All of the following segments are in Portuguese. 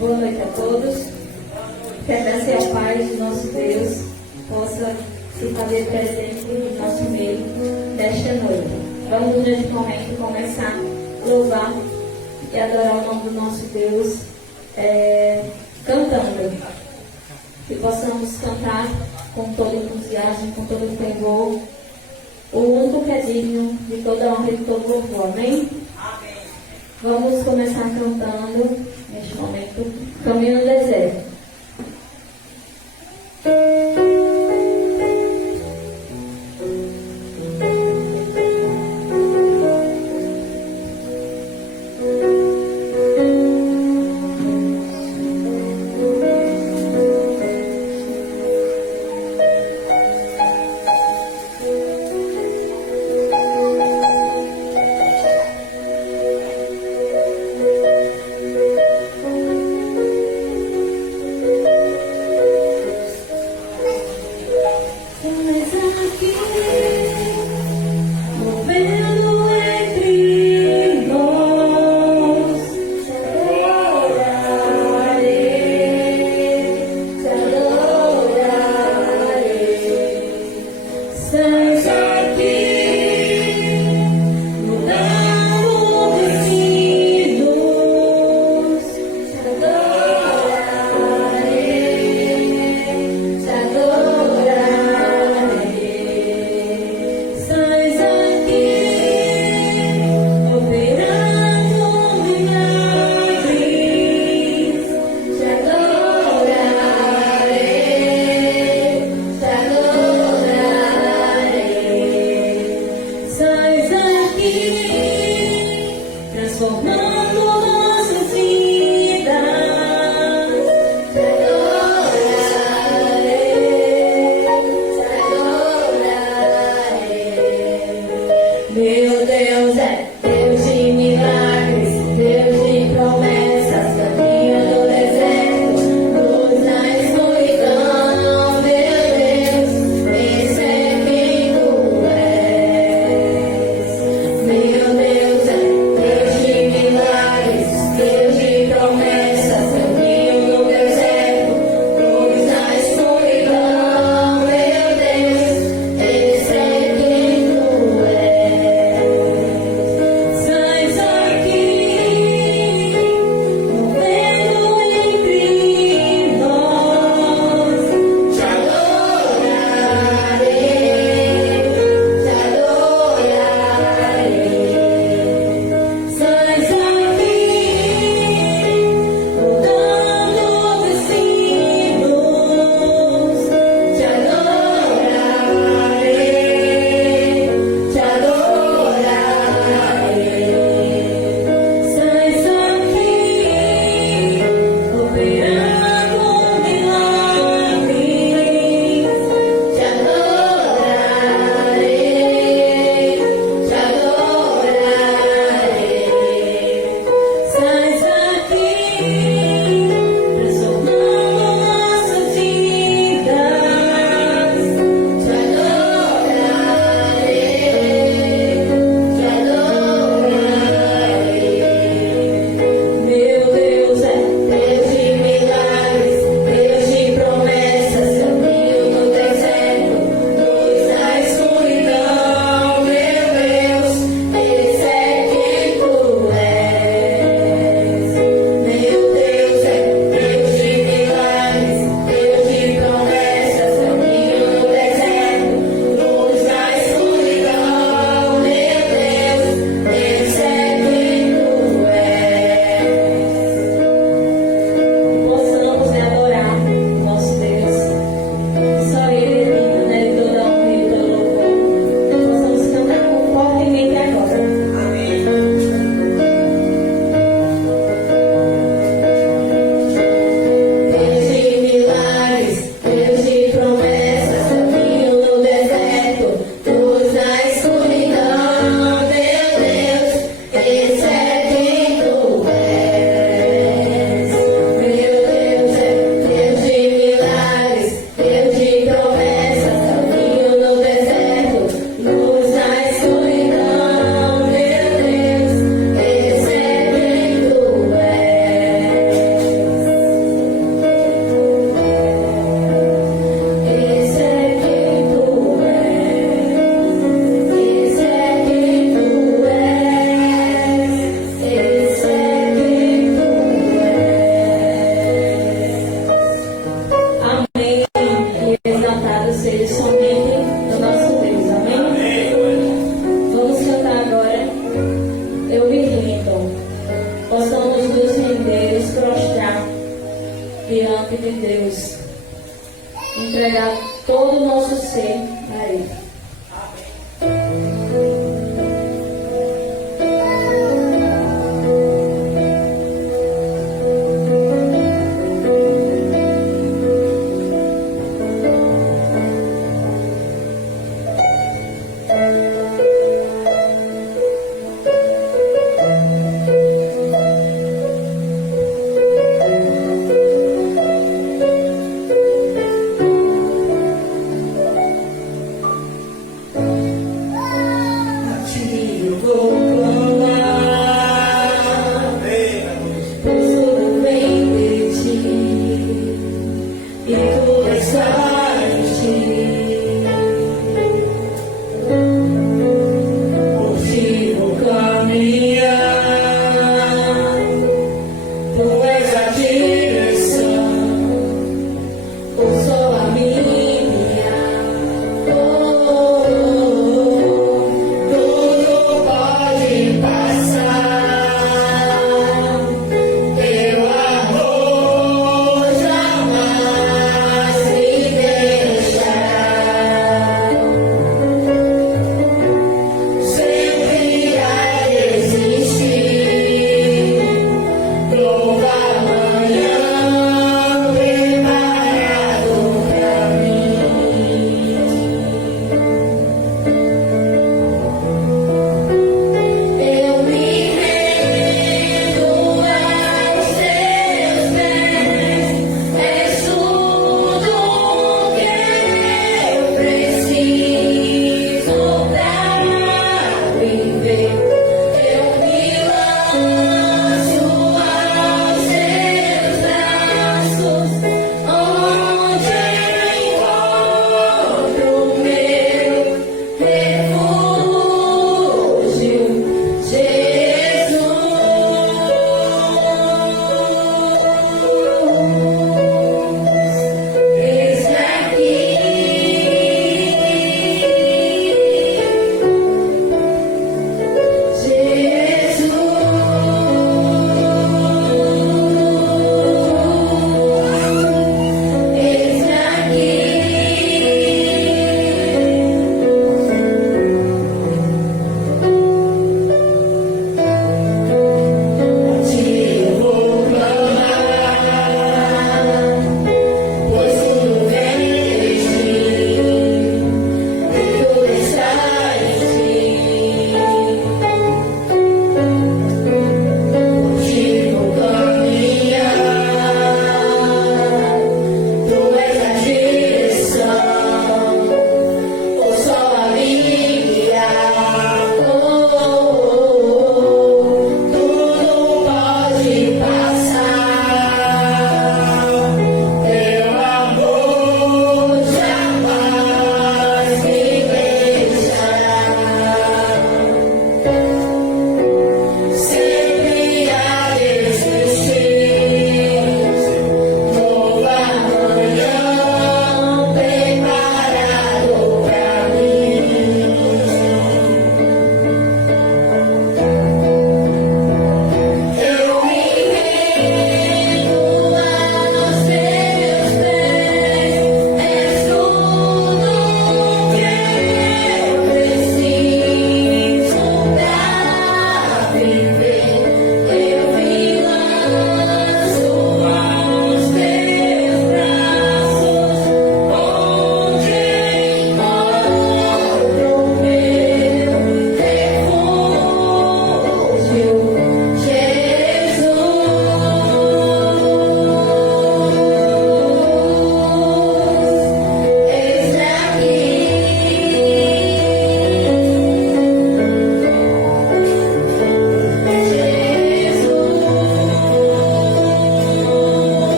Boa noite a todos. Que a graça e a paz de nosso Deus possa se fazer presente no nosso meio desta noite. Vamos neste momento começar a louvar e adorar o nome do nosso Deus cantando. Que possamos cantar com todo entusiasmo, com todo temor, o único que é digno de toda honra e de todo louvor. Amém? Amém. Vamos começar cantando, neste momento, Caminho no Deserto. diante de Deus. Entregar todo o nosso ser a Ele.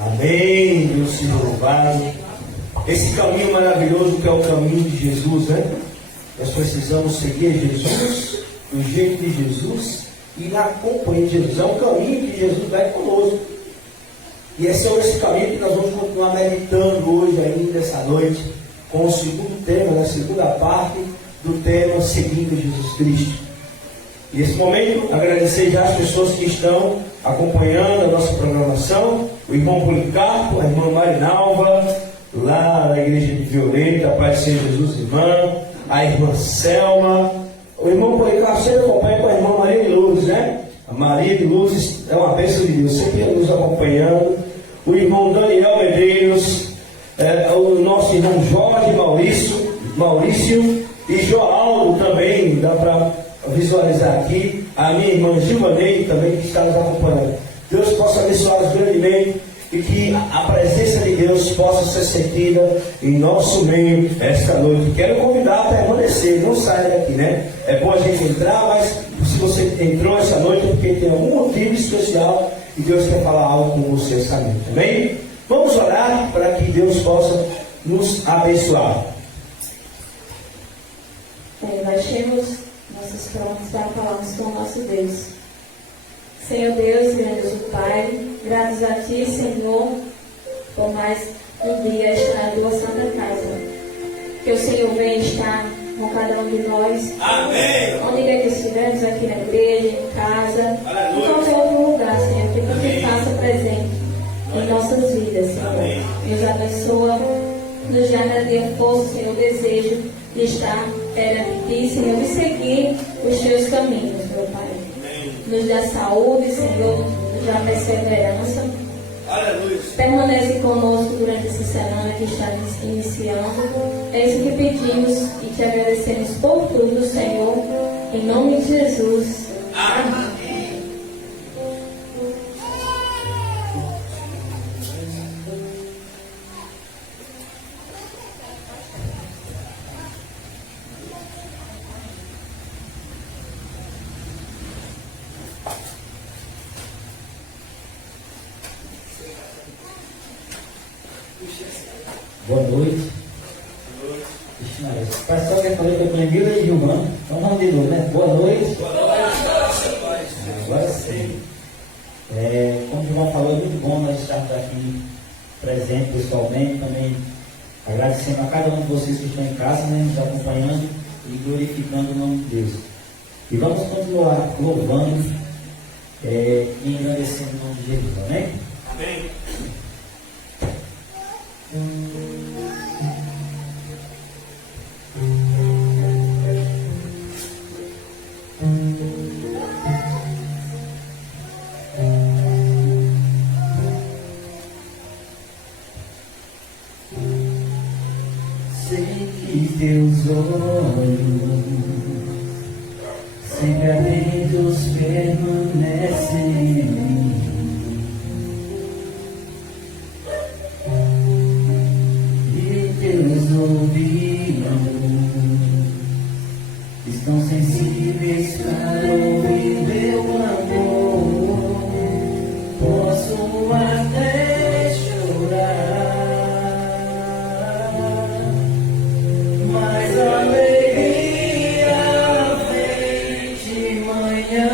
Amém, Deus seja louvado. Esse caminho maravilhoso que é o caminho de Jesus, né? Nós precisamos seguir Jesus, do jeito de Jesus e na companhia de Jesus. É um caminho que Jesus vai conosco. E é sobre esse caminho que nós vamos continuar meditando hoje ainda, essa noite, com o segundo tema, a segunda parte do tema Seguindo Jesus Cristo. E nesse momento, agradecer já as pessoas que estão acompanhando a nossa programação, o irmão Policarpo, a irmã Marinalva, lá na igreja de Violeta, Pai do Senhor Jesus, irmã, a irmã Selma, o irmão Policarpo sempre acompanha com a irmã Maria de Lourdes, né? A Maria de Lourdes é uma bênção de Deus, sempre nos acompanhando, o irmão Daniel Medeiros, o nosso irmão Jorge Maurício e Joaldo também, dá para visualizar aqui, a minha irmã Gilvanei também que está nos acompanhando. Deus possa abençoá-los grandemente e que a presença de Deus possa ser sentida em nosso meio esta noite. Quero convidar para permanecer, não saia daqui, né? É bom a gente entrar, mas se você entrou essa noite é porque tem algum motivo especial e Deus quer falar algo com você esta noite, amém? Vamos orar para que Deus possa nos abençoar. Baixemos nossos prontos para falarmos com o nosso Deus. Senhor Deus, grandioso Pai, graças a Ti, Senhor, por mais um dia estar na Tua Santa Casa. Que o Senhor venha estar com cada um de nós. Amém. Onde quer que estivermos, aqui na igreja, em casa, em qualquer outro lugar, Senhor, que Tu te faça presente em nossas vidas, Senhor. Amém. Nos abençoa, nos dá força, Senhor, o desejo de estar perante Ti, Senhor, e seguir os Teus caminhos, meu Pai. Amém. Nos dá saúde, Senhor, nos dá perseverança. Aleluia. Permanece conosco durante essa semana que está iniciando. É isso que pedimos e te agradecemos por tudo, Senhor, em nome de Jesus. Amém. Boa noite. O pastor que falou que eu tenho Mila e Gilmã. Então vamos de novo, né? Boa noite. Boa noite. Agora sim. Como o Gilmã falou, é muito bom nós estarmos aqui presentes pessoalmente. Também agradecendo a cada um de vocês que estão em casa, né? Nos acompanhando e glorificando o nome de Deus. E vamos continuar louvando e engrandecendo o nome de Jesus. Amém? Amém. teus olhos, sempre atentos permanecem em mim. E teus ouvidos estão sensíveis para ouvir meu clamor. Posso até chorar, mas a alegria vem de manhã.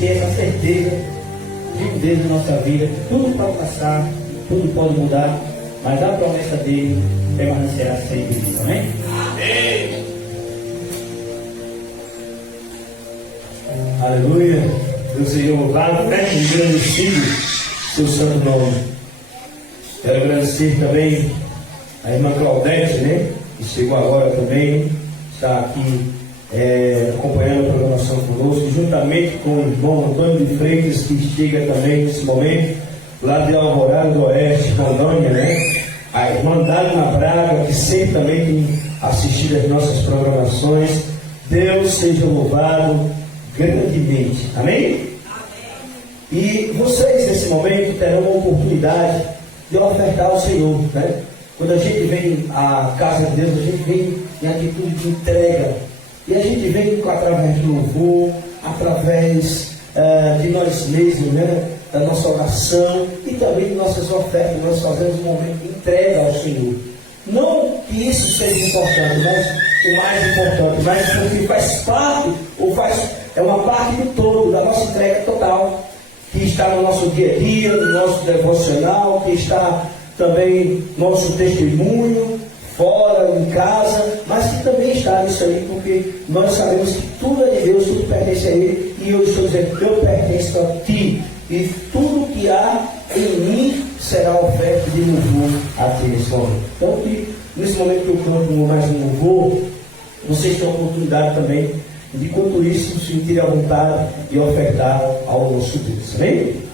ter essa certeza de Deus na nossa vida, que tudo pode passar, tudo pode mudar, mas a promessa dele permanecerá sempre. Amém? Amém. Aleluia. Deus seja louvado, né? Engrandecido seu santo nome. Quero agradecer também a irmã Claudete, né? Que chegou agora também, está aqui acompanhando a programação conosco, juntamente com o irmão Antônio de Freitas, que chega também nesse momento, lá de Alvorada do Oeste, Rondônia, né? A irmã Dagmar Braga, que sempre também tem assistido as nossas programações. Deus seja louvado grandemente. Amém? E vocês, nesse momento, terão uma oportunidade de ofertar ao Senhor, né? Quando a gente vem à casa de Deus, a gente vem em atitude de entrega. E a gente vem através do louvor, através de nós mesmos, né? Da nossa oração e também de nossas ofertas. Nós fazemos um momento de entrega ao Senhor. Não que isso seja importante, mas o mais importante, mas porque faz parte, é uma parte do todo, da nossa entrega total, que está no nosso dia a dia, no nosso devocional, que está também no nosso testemunho, fora, em casa, mas que também está nisso aí, porque nós sabemos que tudo é de Deus, tudo pertence a Ele, e eu estou dizendo que eu pertenço a Ti, e tudo que há em mim será oferta de louvor a Ti nesse momento. Então, que nesse momento que eu canto mais um louvor, vocês têm a oportunidade também de, quanto isso, sentir a vontade de ofertar ao nosso Deus. Amém?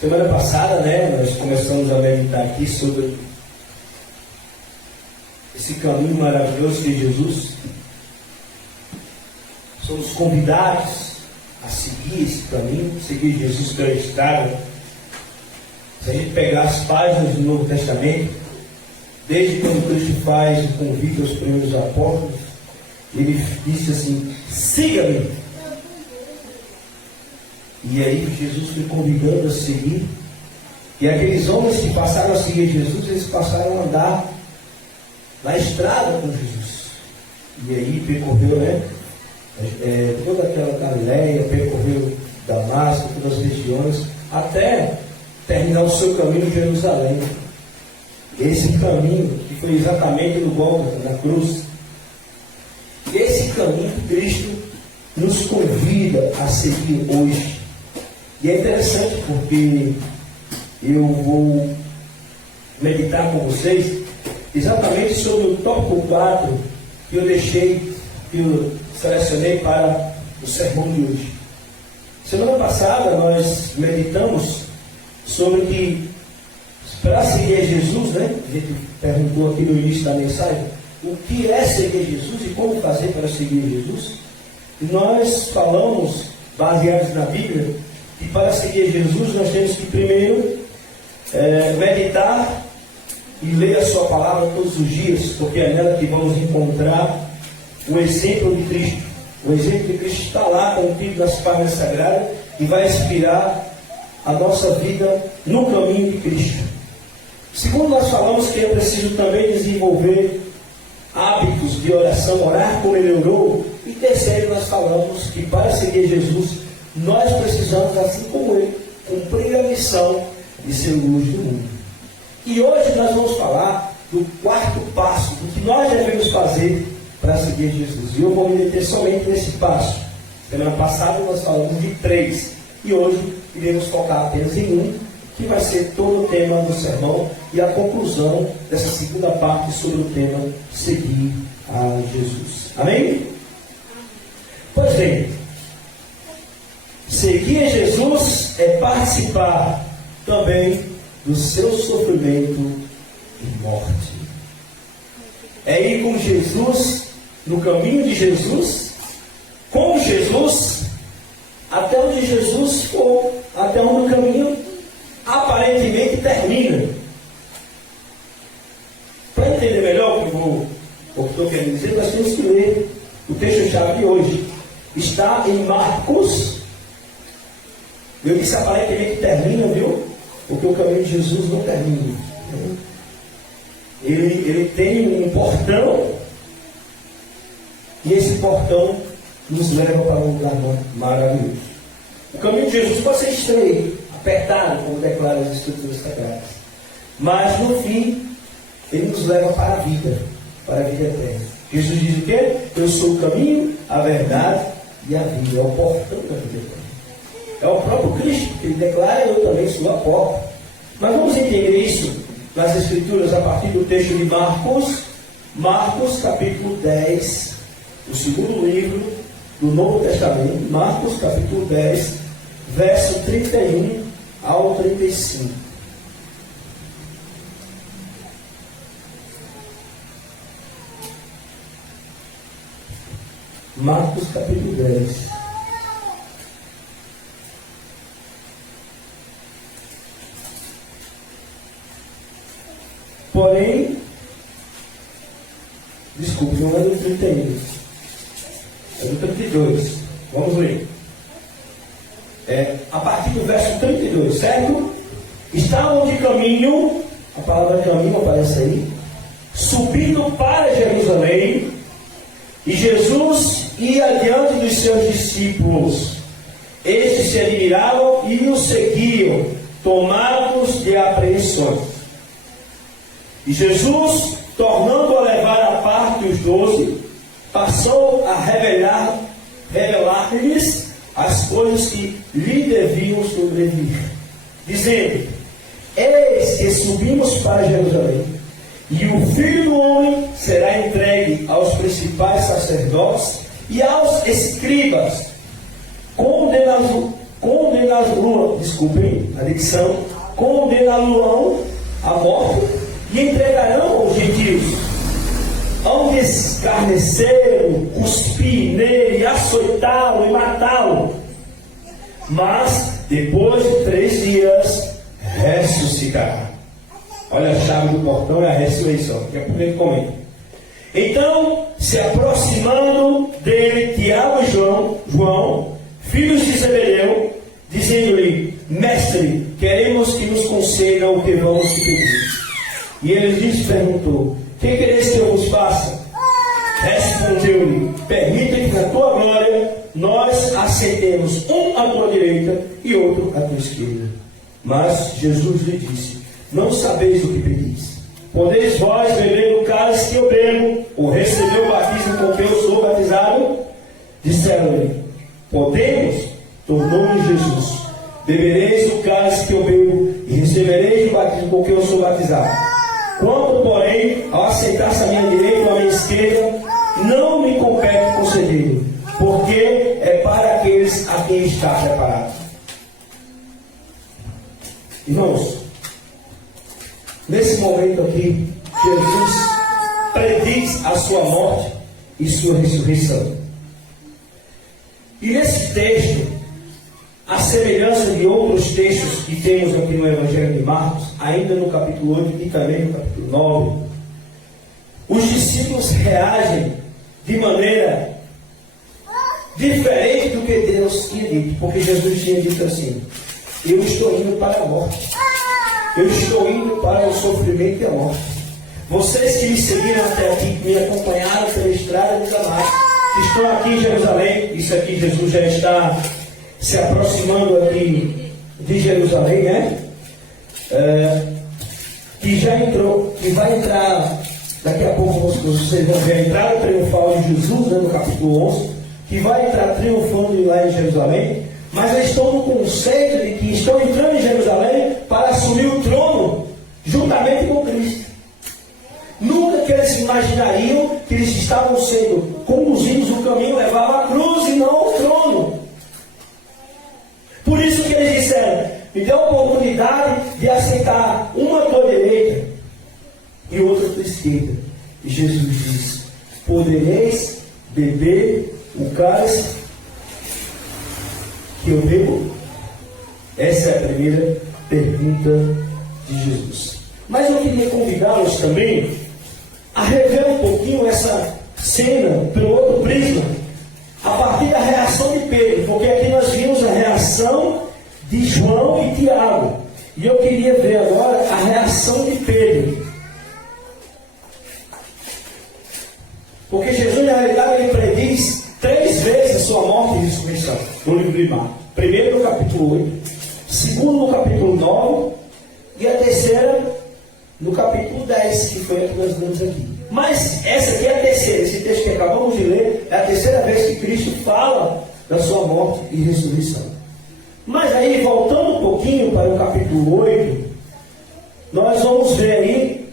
Semana passada, nós começamos a meditar aqui sobre esse caminho maravilhoso que é Jesus. Somos convidados a seguir esse caminho, seguir Jesus pela estrada. Se a gente pegar as páginas do Novo Testamento, desde quando Cristo faz o convite aos primeiros apóstolos, ele disse assim: siga-me. E aí Jesus foi convidando a seguir. E aqueles homens que passaram a seguir Jesus, eles passaram a andar na estrada com Jesus. E aí percorreu, toda aquela Galileia, percorreu Damasco, todas as regiões, até terminar o seu caminho em Jerusalém. Esse caminho que foi exatamente no Gólgota, na cruz. Esse caminho que Cristo nos convida a seguir hoje. E é interessante porque eu vou meditar com vocês exatamente sobre o tópico 4 que eu selecionei para o sermão de hoje. Semana passada nós meditamos sobre que para seguir Jesus, a gente perguntou aqui no início da mensagem, o que é seguir Jesus e como fazer para seguir Jesus. E nós falamos, baseados na Bíblia, que para seguir Jesus nós temos que primeiro meditar e ler a sua palavra todos os dias, porque é nela que vamos encontrar o exemplo de Cristo. O exemplo de Cristo está lá contido nas páginas sagradas e vai inspirar a nossa vida no caminho de Cristo. Segundo, nós falamos que é preciso também desenvolver hábitos de oração, orar como ele orou. E terceiro, nós falamos que para seguir Jesus, nós precisamos, assim como ele, cumprir a missão de ser luz do mundo. E hoje nós vamos falar do quarto passo, do que nós devemos fazer para seguir Jesus. E eu vou me deter somente nesse passo. Semana passada nós falamos de 3. E hoje iremos focar apenas em um, que vai ser todo o tema do sermão e a conclusão dessa segunda parte sobre o tema seguir a Jesus. Amém? Pois bem, seguir a Jesus é participar também do seu sofrimento e morte. É ir com Jesus, no caminho de Jesus, com Jesus, até onde Jesus for, até onde o caminho aparentemente termina. Para entender melhor o que estou querendo dizer, nós temos que ler o texto-chave de hoje. Está em Marcos. Eu disse aparentemente termina, viu? Porque o caminho de Jesus não termina. Ele tem um portão. E esse portão nos leva para um lugar maravilhoso. O caminho de Jesus pode ser estreito, apertado, como declaram as Escrituras Sagradas. Mas no fim, ele nos leva para a vida eterna. Jesus diz o quê? Eu sou o caminho, a verdade e a vida. É o portão da vida eterna. É o próprio Cristo que ele declara: eu também sou a porta. Mas vamos entender isso nas Escrituras a partir do texto de Marcos capítulo 10, o segundo livro do Novo Testamento. Marcos capítulo 10, verso 31 ao 35. Marcos capítulo 10. Porém, desculpe, não é do 31, é do 32. Vamos ler. A partir do verso 32, certo? Estavam de caminho, a palavra caminho aparece aí, subindo para Jerusalém, e Jesus ia adiante dos seus discípulos. Estes se admiravam e o seguiam, tomados de apreensões. E Jesus, tornando a levar à parte os 12, passou a revelar-lhes as coisas que lhe deviam sobrevir, dizendo: eis que subimos para Jerusalém, e o Filho do Homem será entregue aos principais sacerdotes e aos escribas, condená-lo à morte e entregarão aos gentios. Ao escarnecê-lo, cuspir nele, açoitá-lo e matá-lo. Mas, depois de 3 dias, ressuscitará. Olha a chave do portão, é a ressurreição. Que é o primeiro comenta. Então, se aproximando dele, Tiago e João, filhos de Zebedeu, dizendo-lhe: Mestre, queremos que nos conceda o que vamos te pedir. E ele lhes perguntou: que quereis que eu vos faça? Respondeu-lhe: permita que na tua glória nós aceitemos um à tua direita e outro à tua esquerda. Mas Jesus lhe disse: não sabeis o que pedis. Podeis vós beber do cálice que eu bebo, ou receber o batismo com que eu sou batizado? Disseram-lhe: podemos. Tornou-lhe Jesus: bebereis do cálice que eu bebo, e recebereis o batismo com que eu sou batizado. Quanto, porém, ao aceitar-se à minha direita ou à minha esquerda, não me compete conceder, porque é para aqueles a quem está preparado. Irmãos, nesse momento aqui, Jesus prediz a sua morte e sua ressurreição. E nesse texto, a semelhança de outros textos que temos aqui no Evangelho de Marcos, ainda no capítulo 8 e também no capítulo 9, os discípulos reagem de maneira diferente do que Deus tinha dito, porque Jesus tinha dito assim: eu estou indo para a morte, eu estou indo para o sofrimento e a morte. Vocês que me seguiram até aqui, que me acompanharam pela estrada de Damasco, que estão aqui em Jerusalém, isso aqui Jesus já está se aproximando aqui de Jerusalém, né? Que já entrou, que vai entrar, daqui a pouco vocês vão ver a entrada triunfal de Jesus, né, no capítulo 11, que vai entrar triunfando lá em Jerusalém, mas eles estão no conceito de que estão entrando em Jerusalém para assumir o trono juntamente com Cristo. Nunca que eles imaginariam que eles estavam sendo conduzidos, o caminho levava à cruz e não ao trono. Por isso que eles disseram: me dê a oportunidade de aceitar uma à tua direita e outra à tua esquerda. E Jesus diz: podereis beber o cálice que eu bebo? Essa é a primeira pergunta de Jesus. Mas eu queria convidá-los também a rever um pouquinho essa cena pelo outro prisma, a partir da reação de Pedro, porque aqui nós vimos a reação de João e Tiago, e eu queria ver agora a reação de Pedro, porque Jesus na realidade ele prediz 3 vezes a sua morte e ressurreição no livro de Marcos. Primeiro no capítulo 8, segundo no capítulo 9 e a terceira no capítulo 10, que foi a que nós lemos aqui. Mas essa aqui é a terceira, esse texto que acabamos de ler, é a terceira vez que Cristo fala da sua morte e ressurreição. Mas aí, voltando um pouquinho para o capítulo 8, nós vamos ver aí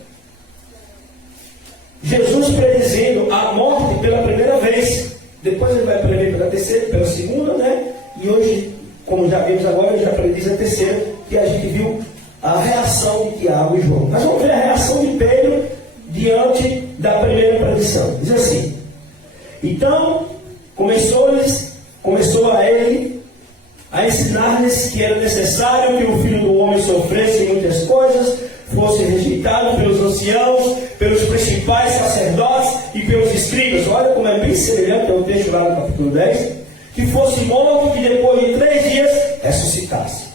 Jesus predizendo a morte pela primeira vez. Depois ele vai prever pela terceira, pela segunda, né? E hoje, como já vimos agora, ele já prediz a terceira, que a gente viu a reação de Tiago e João. Mas vamos ver a reação de Pedro diante da primeira predição. Diz assim: então começou a ele a ensinar-lhes que era necessário que o Filho do Homem sofresse muitas coisas, fosse rejeitado pelos anciãos, pelos principais sacerdotes e pelos escribas. Olha como é bem semelhante ao texto lá no capítulo 10. Que fosse morto, que depois de 3 dias ressuscitasse.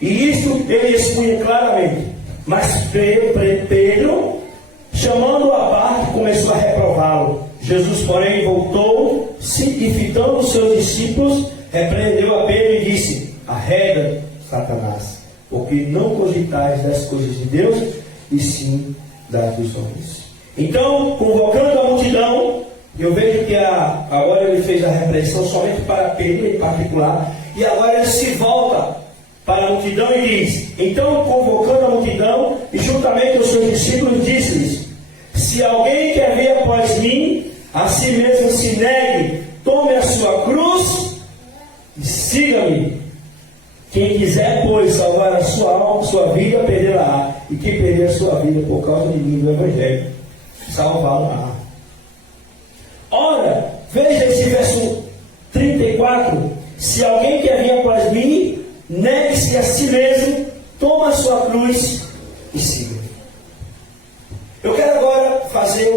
E isso ele expunha claramente. Mas Pedro, chamando-o à parte, começou a reprová-lo. Jesus, porém, voltou-se e, fitando os seus discípulos, repreendeu a Pedro e disse: arreda, Satanás, porque não cogitais das coisas de Deus, e sim das dos homens. Então, convocando a multidão, eu vejo que agora ele fez a repreensão somente para Pedro em particular, e agora ele se volta para a multidão e diz: então, convocando a multidão, e juntamente os seus discípulos, disse-lhes: se alguém quer vir após mim, a si mesmo se negue, tome a sua cruz e siga-me. Quem quiser, pois, salvar a sua alma, sua vida, perderá. E quem perder a sua vida por causa de mim, do Evangelho, salvá-la. Ora, veja esse verso 34. Se alguém quer vir após mim, negue-se a si mesmo, toma a sua cruz e siga. Eu quero agora fazer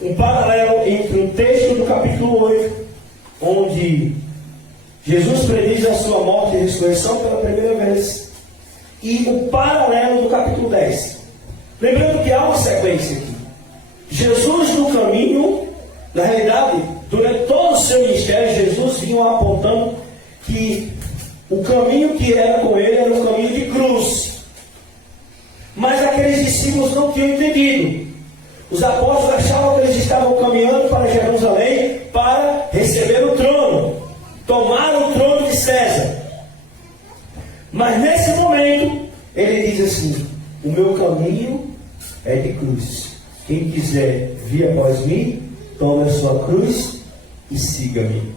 um paralelo entre o texto do capítulo 8, onde Jesus prediz a sua morte e ressurreição pela primeira vez, e o paralelo do capítulo 10. Lembrando que há uma sequência aqui. Jesus no caminho, na realidade, durante todo o seu ministério, Jesus vinha apontando que o caminho que era com ele era um caminho de cruz. Mas aqueles discípulos não tinham entendido. Os apóstolos achavam que eles estavam caminhando para Jerusalém para receber o trono, tomar o trono de César. Mas nesse momento, ele diz assim: o meu caminho é de cruz. Quem quiser vir após mim, tome a sua cruz e siga-me.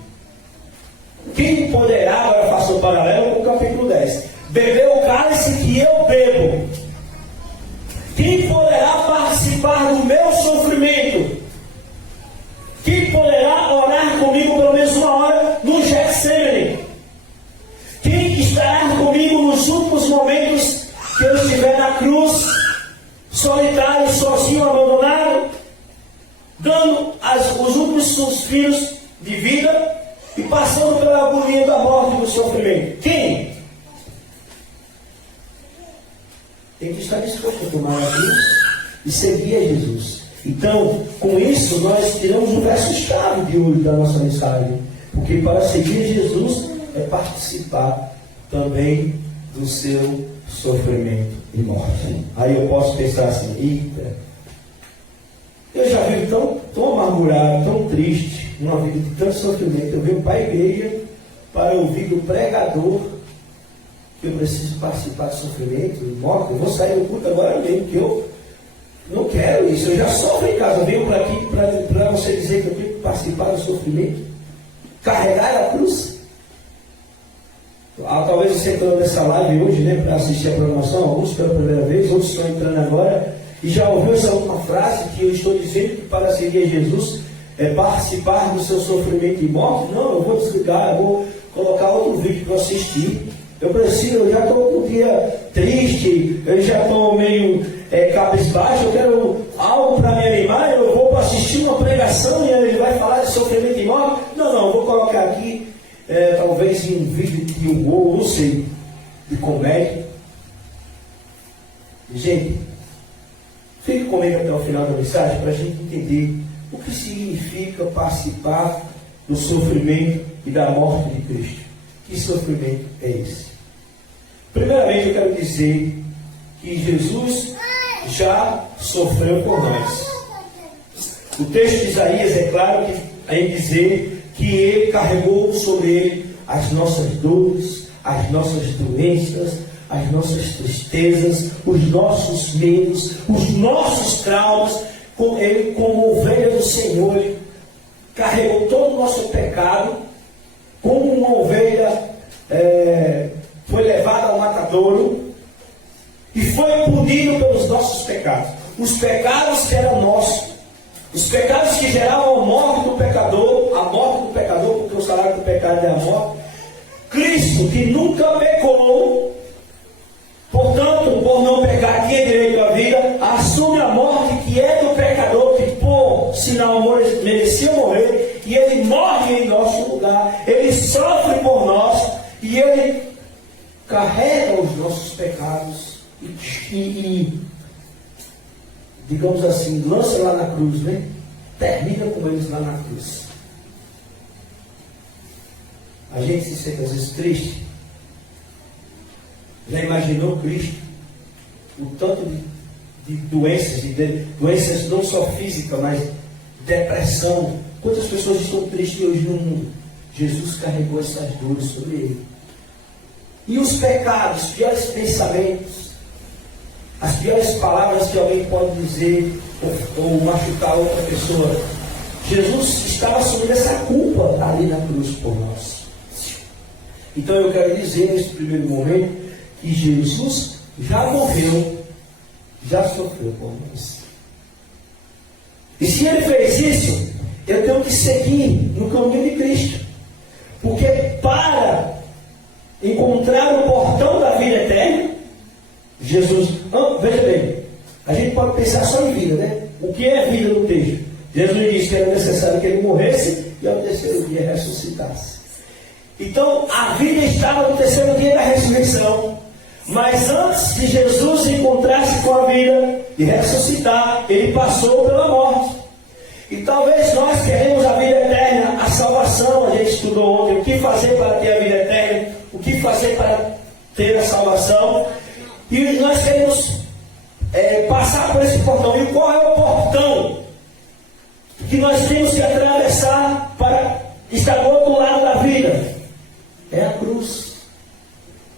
Quem poderá, agora faço um paralelo com o capítulo 10, beber o cálice que eu bebo? Quem poderá participar do meu sofrimento? Quem poderá orar comigo pelo menos uma hora no Getsemane? Quem estará comigo nos últimos momentos que eu estiver na cruz, solitário, sozinho, abandonado, dando os últimos suspiros de vida e passando pela agonia da morte e do sofrimento? Quem? Tem que estar disposto a tomar a cruz e seguir a Jesus. Então, com isso, nós tiramos o verso-chave de hoje da nossa mensagem. Porque para seguir Jesus é participar também do seu sofrimento e morte. Aí eu posso pensar assim: eita, eu já vivo tão amargurado, tão triste, uma vida de tanto sofrimento. Eu venho para a igreja para ouvir do pregador que eu preciso participar do sofrimento e morte. Eu vou sair do culto agora mesmo, que eu não quero isso. Eu já sofro em casa. Eu venho para aqui para você dizer que eu tenho que participar do sofrimento, carregar a cruz. Talvez você entrou nessa live hoje, né, para assistir a programação, alguns pela primeira vez, outros estão entrando agora, e já ouviu essa última frase que eu estou dizendo que para seguir Jesus é participar do seu sofrimento e morte? Não, eu vou desligar, eu vou colocar outro vídeo para assistir. Eu já estou com um dia triste, eu já estou meio cabisbaixo, eu quero algo para me animar, eu vou assistir uma pregação e ele vai falar de sofrimento e morte? Não, eu vou colocar aqui, talvez em um vídeo de humor, não sei, de comédia. Gente, fique comigo até o final da mensagem para a gente entender o que significa participar do sofrimento e da morte de Cristo. Que sofrimento é esse? Primeiramente, eu quero dizer que Jesus já sofreu por nós. O texto de Isaías é claro em dizer que ele carregou sobre ele as nossas dores, as nossas doenças, as nossas tristezas, os nossos medos, os nossos traumas. Ele, como ovelha do Senhor, ele carregou todo o nosso pecado, como uma ovelha foi levada ao matadouro e foi punido pelos nossos pecados. Os pecados que eram nossos, os pecados que geravam a morte do pecador, porque o salário do pecado é a morte. Cristo, que nunca pecou, portanto, por não pecar, tinha direito à vida, assume a morte que é do pecador, que por sinal merecia morrer, e ele morre em nosso lugar, ele sofre por nós, e ele carrega os nossos pecados e digamos assim, lança lá na cruz, né? Termina com eles lá na cruz. A gente se sente às vezes triste. Já imaginou Cristo? O tanto de doenças não só físicas, mas depressão. Quantas pessoas estão tristes hoje no mundo? Jesus carregou essas dores sobre ele. E os pecados, os piores pensamentos, as piores palavras que alguém pode dizer ou machucar outra pessoa. Jesus estava assumindo essa culpa ali na cruz por nós. Então eu quero dizer nesse primeiro momento que Jesus já morreu, já sofreu por nós. E se ele fez isso, eu tenho que seguir no caminho de Cristo. Porque para encontrar o portão da vida eterna, Jesus, veja bem, a gente pode pensar só em vida, né? O que é vida no texto? Jesus disse que era necessário que ele morresse e ao terceiro dia ressuscitasse. Então a vida estava no terceiro dia da ressurreição. Mas antes de Jesus encontrar-se com a vida e ressuscitar, ele passou pela morte. E talvez nós queremos a vida eterna, a salvação. A gente estudou ontem o que fazer para ter a vida eterna, o que fazer para ter a salvação. E nós queremos passar por esse portão. E qual é o portão que nós temos que atravessar para estar do outro lado da vida? É a cruz.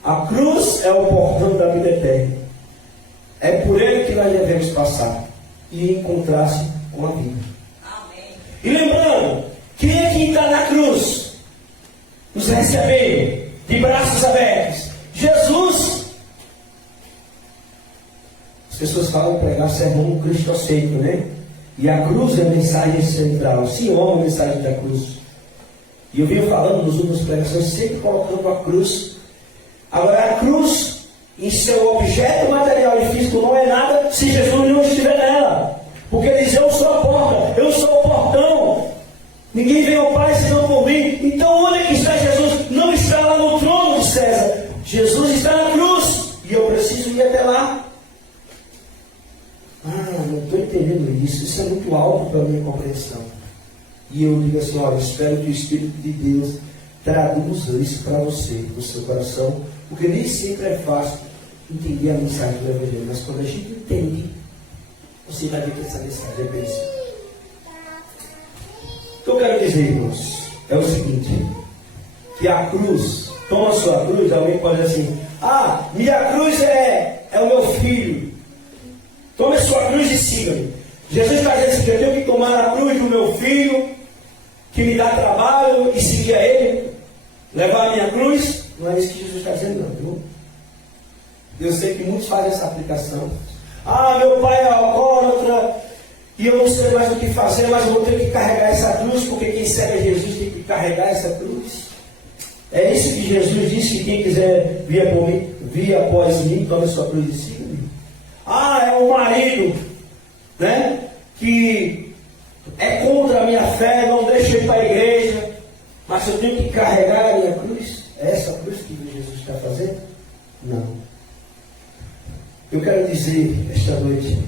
A cruz é o portão da vida eterna. É por ele que nós devemos passar e encontrar-se com a vida. Amém. E lembrando, quem é que está na cruz nos recebendo de braços abertos? Jesus. As pessoas falam pregar sermão cristocêntrico, né? E a cruz é a mensagem central. Sim, a mensagem da cruz. E eu venho falando nos últimos pregações, sempre colocando a cruz. Agora, a cruz, em seu objeto material e físico, não é nada se Jesus não estiver nela. Porque ele diz: eu sou a porta, eu sou o portão. Ninguém vem ao Pai senão por mim. Então, onde é que está Jesus? Não está lá no trono de César. Jesus está na cruz. E eu preciso ir até lá. Não estou entendendo isso. Isso é muito alto para a minha compreensão. E eu digo assim: olha, espero que o Espírito de Deus traduza isso para você, no seu coração, porque nem sempre é fácil entender a mensagem do Evangelho, mas quando a gente entende, você vai ver que essa mensagem é bênção. O que eu quero dizer, irmãos, é o seguinte: que a cruz, toma a sua cruz. Alguém pode dizer assim: minha cruz é o meu filho. Tome a sua cruz e siga-me. Jesus está dizendo assim: eu tenho que tomar a cruz do meu filho, que me dá trabalho, e seguir a ele, levar a minha cruz. Não é isso que Jesus está dizendo, não, viu? Eu sei que muitos fazem essa aplicação. Meu pai é alcoólatra e eu não sei mais o que fazer, mas eu vou ter que carregar essa cruz, porque quem segue a Jesus tem que carregar essa cruz. É isso que Jesus disse: que quem quiser vir após mim, tome a sua cruz e siga-me. É um marido, né, que é contra a minha fé, não deixa eu ir para a igreja, mas eu tenho que carregar a minha cruz. É essa cruz que Jesus está fazendo? Não. Eu quero dizer esta noite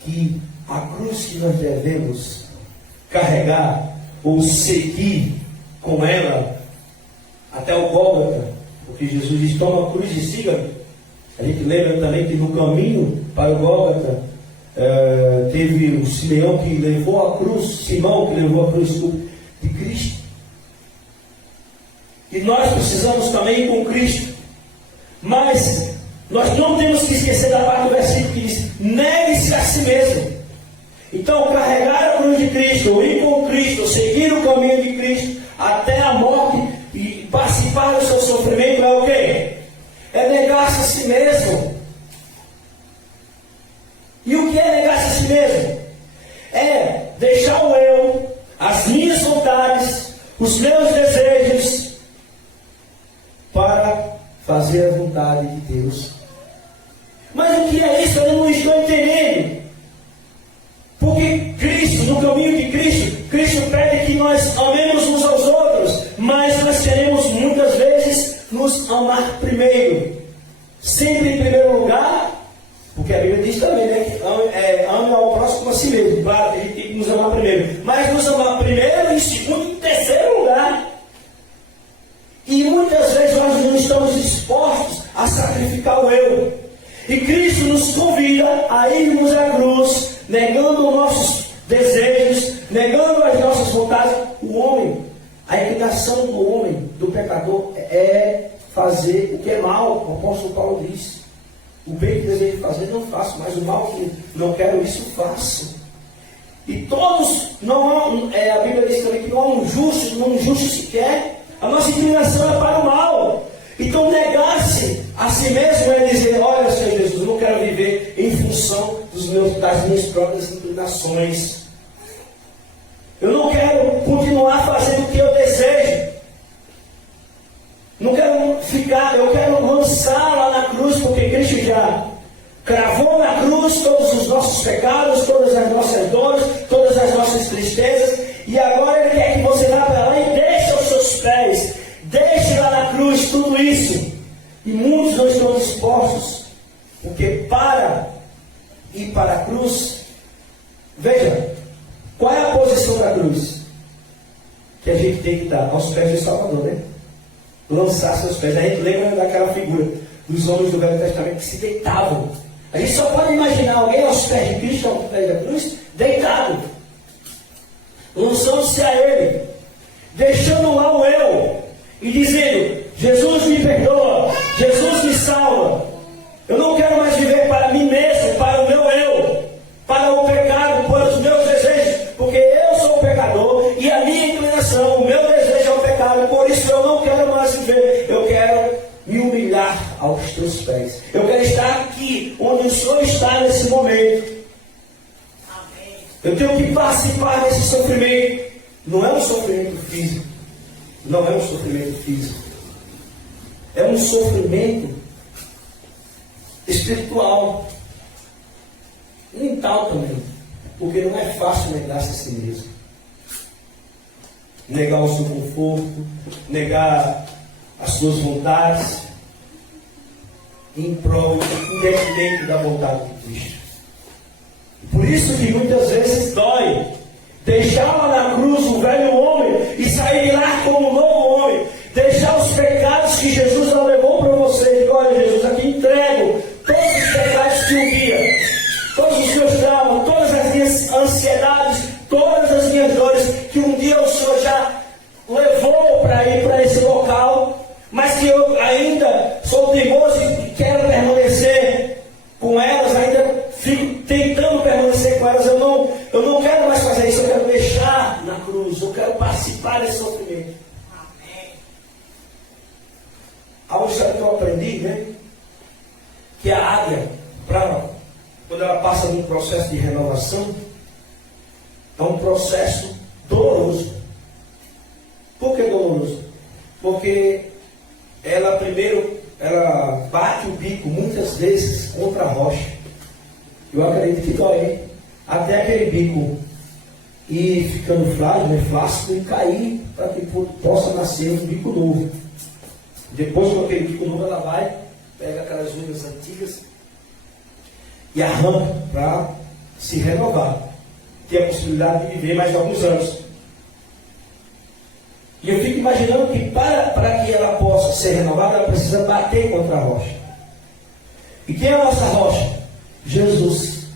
que a cruz que nós devemos carregar ou seguir com ela até o Gólgota, porque Jesus diz: toma a cruz e siga-me. A gente lembra também que no caminho para o Gólgota teve o Simeão que levou a cruz, Simão que levou a cruz de Cristo. E nós precisamos também ir com Cristo. Mas nós não temos que esquecer da parte do versículo que diz: negue-se a si mesmo. Então, carregar a cruz de Cristo, ir com Cristo, seguir o caminho de Cristo até a morte e participar do seu sofrimento é o quê? É negar-se a si mesmo. E o que é negar-se a si mesmo? É deixar o eu, as minhas vontades, os meus desejos, para fazer a vontade de Deus. Mas o que é isso? Eu não estou entendendo. Porque Cristo, no caminho de Cristo, Cristo pede que nós amemos uns aos outros, mas nós queremos muitas vezes nos amar primeiro. Sempre em primeiro lugar, porque a Bíblia diz também, né, que ame ao próximo como a si mesmo. Claro, a gente tem que nos amar primeiro. Mas nos amar primeiro, em segundo e em terceiro lugar. E muitas vezes nós não estamos dispostos a sacrificar o eu. E Cristo nos convida a irmos à cruz, negando os nossos desejos, negando as nossas vontades. O homem, a inclinação do homem, do pecador, é fazer o que é mal. O apóstolo Paulo diz: o bem que desejo fazer não faço, mas o mal que não quero, isso faço. E todos, não há, a Bíblia diz também que não há um justo sequer. A nossa inclinação é para o mal. Assim mesmo é dizer, olha, Senhor Jesus, eu não quero viver em função das minhas próprias inclinações. Eu não quero continuar fazendo o que eu desejo. Não quero ficar, eu quero lançar lá na cruz, porque Cristo já cravou na cruz todos os nossos pecados, todas as nossas dores, todas as nossas tristezas, e agora Ele quer que você vá para lá e deixe aos seus pés, deixe lá na cruz tudo isso. E muitos não estão dispostos, porque para ir para a cruz, veja, qual é a posição da cruz? Que a gente tem que dar aos pés do Salvador, né? Lançar seus pés. A gente lembra daquela figura dos homens do Velho Testamento que se deitavam. A gente só pode imaginar alguém aos pés de Cristo, aos pés da cruz, deitado, lançando-se a Ele, deixando lá o eu e dizendo: Jesus me perdoa, Jesus me salva. Eu não quero mais viver para mim mesmo, para o meu eu, para o pecado, para os meus desejos, porque eu sou o pecador e a minha inclinação, o meu desejo é o pecado, por isso eu não quero mais viver. Eu quero me humilhar aos teus pés. Eu quero estar aqui, onde o Senhor está nesse momento. Eu tenho que participar desse sofrimento. Não é um sofrimento físico. Não é um sofrimento físico. É um sofrimento espiritual. Mental também. Porque não é fácil negar-se a si mesmo. Negar o seu conforto, negar as suas vontades, em prol, independente da vontade de Cristo. Por isso que muitas vezes dói deixar lá na cruz o velho homem e sair de lá como um novo homem. Deixar os pecados que Jesus não levou para você. E olha, Jesus, aqui entrego todos os pecados que um dia, todos os meus traumas, todas as minhas ansiedades, todas as minhas dores, que um dia o Senhor já levou para ir para esse local, mas que eu ainda sou teimoso e quero permanecer com elas, ainda fico tentando permanecer com elas. Eu não quero mais fazer isso, eu quero deixar na cruz, eu quero participar desse sofrimento. Amém. Algo que eu aprendi, né? Que a águia, quando ela passa num processo de renovação, é um processo doloroso. Por que doloroso? Porque ela bate o bico muitas vezes contra a rocha. Eu acredito que dói, até aquele bico ir ficando frágil, né, flácido, e cair para que possa nascer um bico novo. Depois, com aquele bico novo, ela vai, pega aquelas unhas antigas e arranca para se renovar, ter a possibilidade de viver mais alguns anos. E eu fico imaginando que para que ela possa ser renovada, ela precisa bater contra a rocha. E quem é a nossa rocha? Jesus,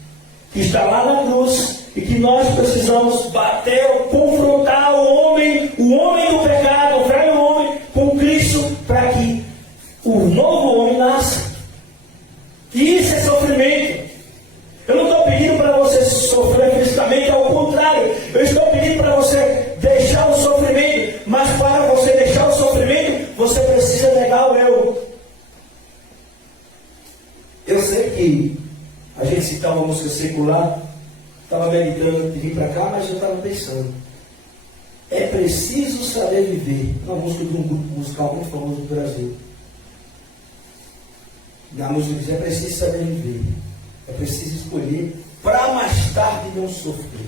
que está lá na cruz, e que nós precisamos bater, confrontar o homem do pecado, o velho homem, com Cristo, para que o novo homem nasça. E isso é sofrimento. Eu não estou pedindo para você sofrer fisicamente, ao contrário, eu estou pedindo para você deixar o sofrimento, mas para você deixar o sofrimento, você precisa negar o eu. Eu sei que a gente citar uma música secular, estava meditando de vir para cá, mas eu estava pensando, é preciso saber viver. Uma música de um grupo musical muito famoso do Brasil. Na música diz, é preciso saber viver. É preciso escolher para mais tarde não sofrer.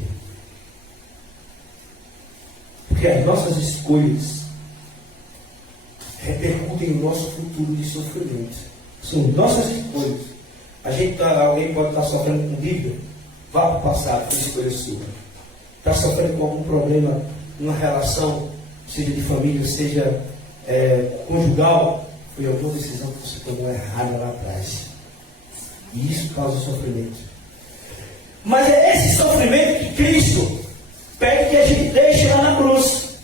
Porque as nossas escolhas repercutem no nosso futuro de sofrimento. São nossas escolhas. Alguém pode estar sofrendo com dívida, vá para o passado, foi escolha sua. Está sofrendo com algum problema, uma relação, seja de família, seja conjugal, foi alguma decisão que você tomou errada lá atrás. E isso causa sofrimento. Mas é esse sofrimento que Cristo pede que a gente deixe lá na cruz.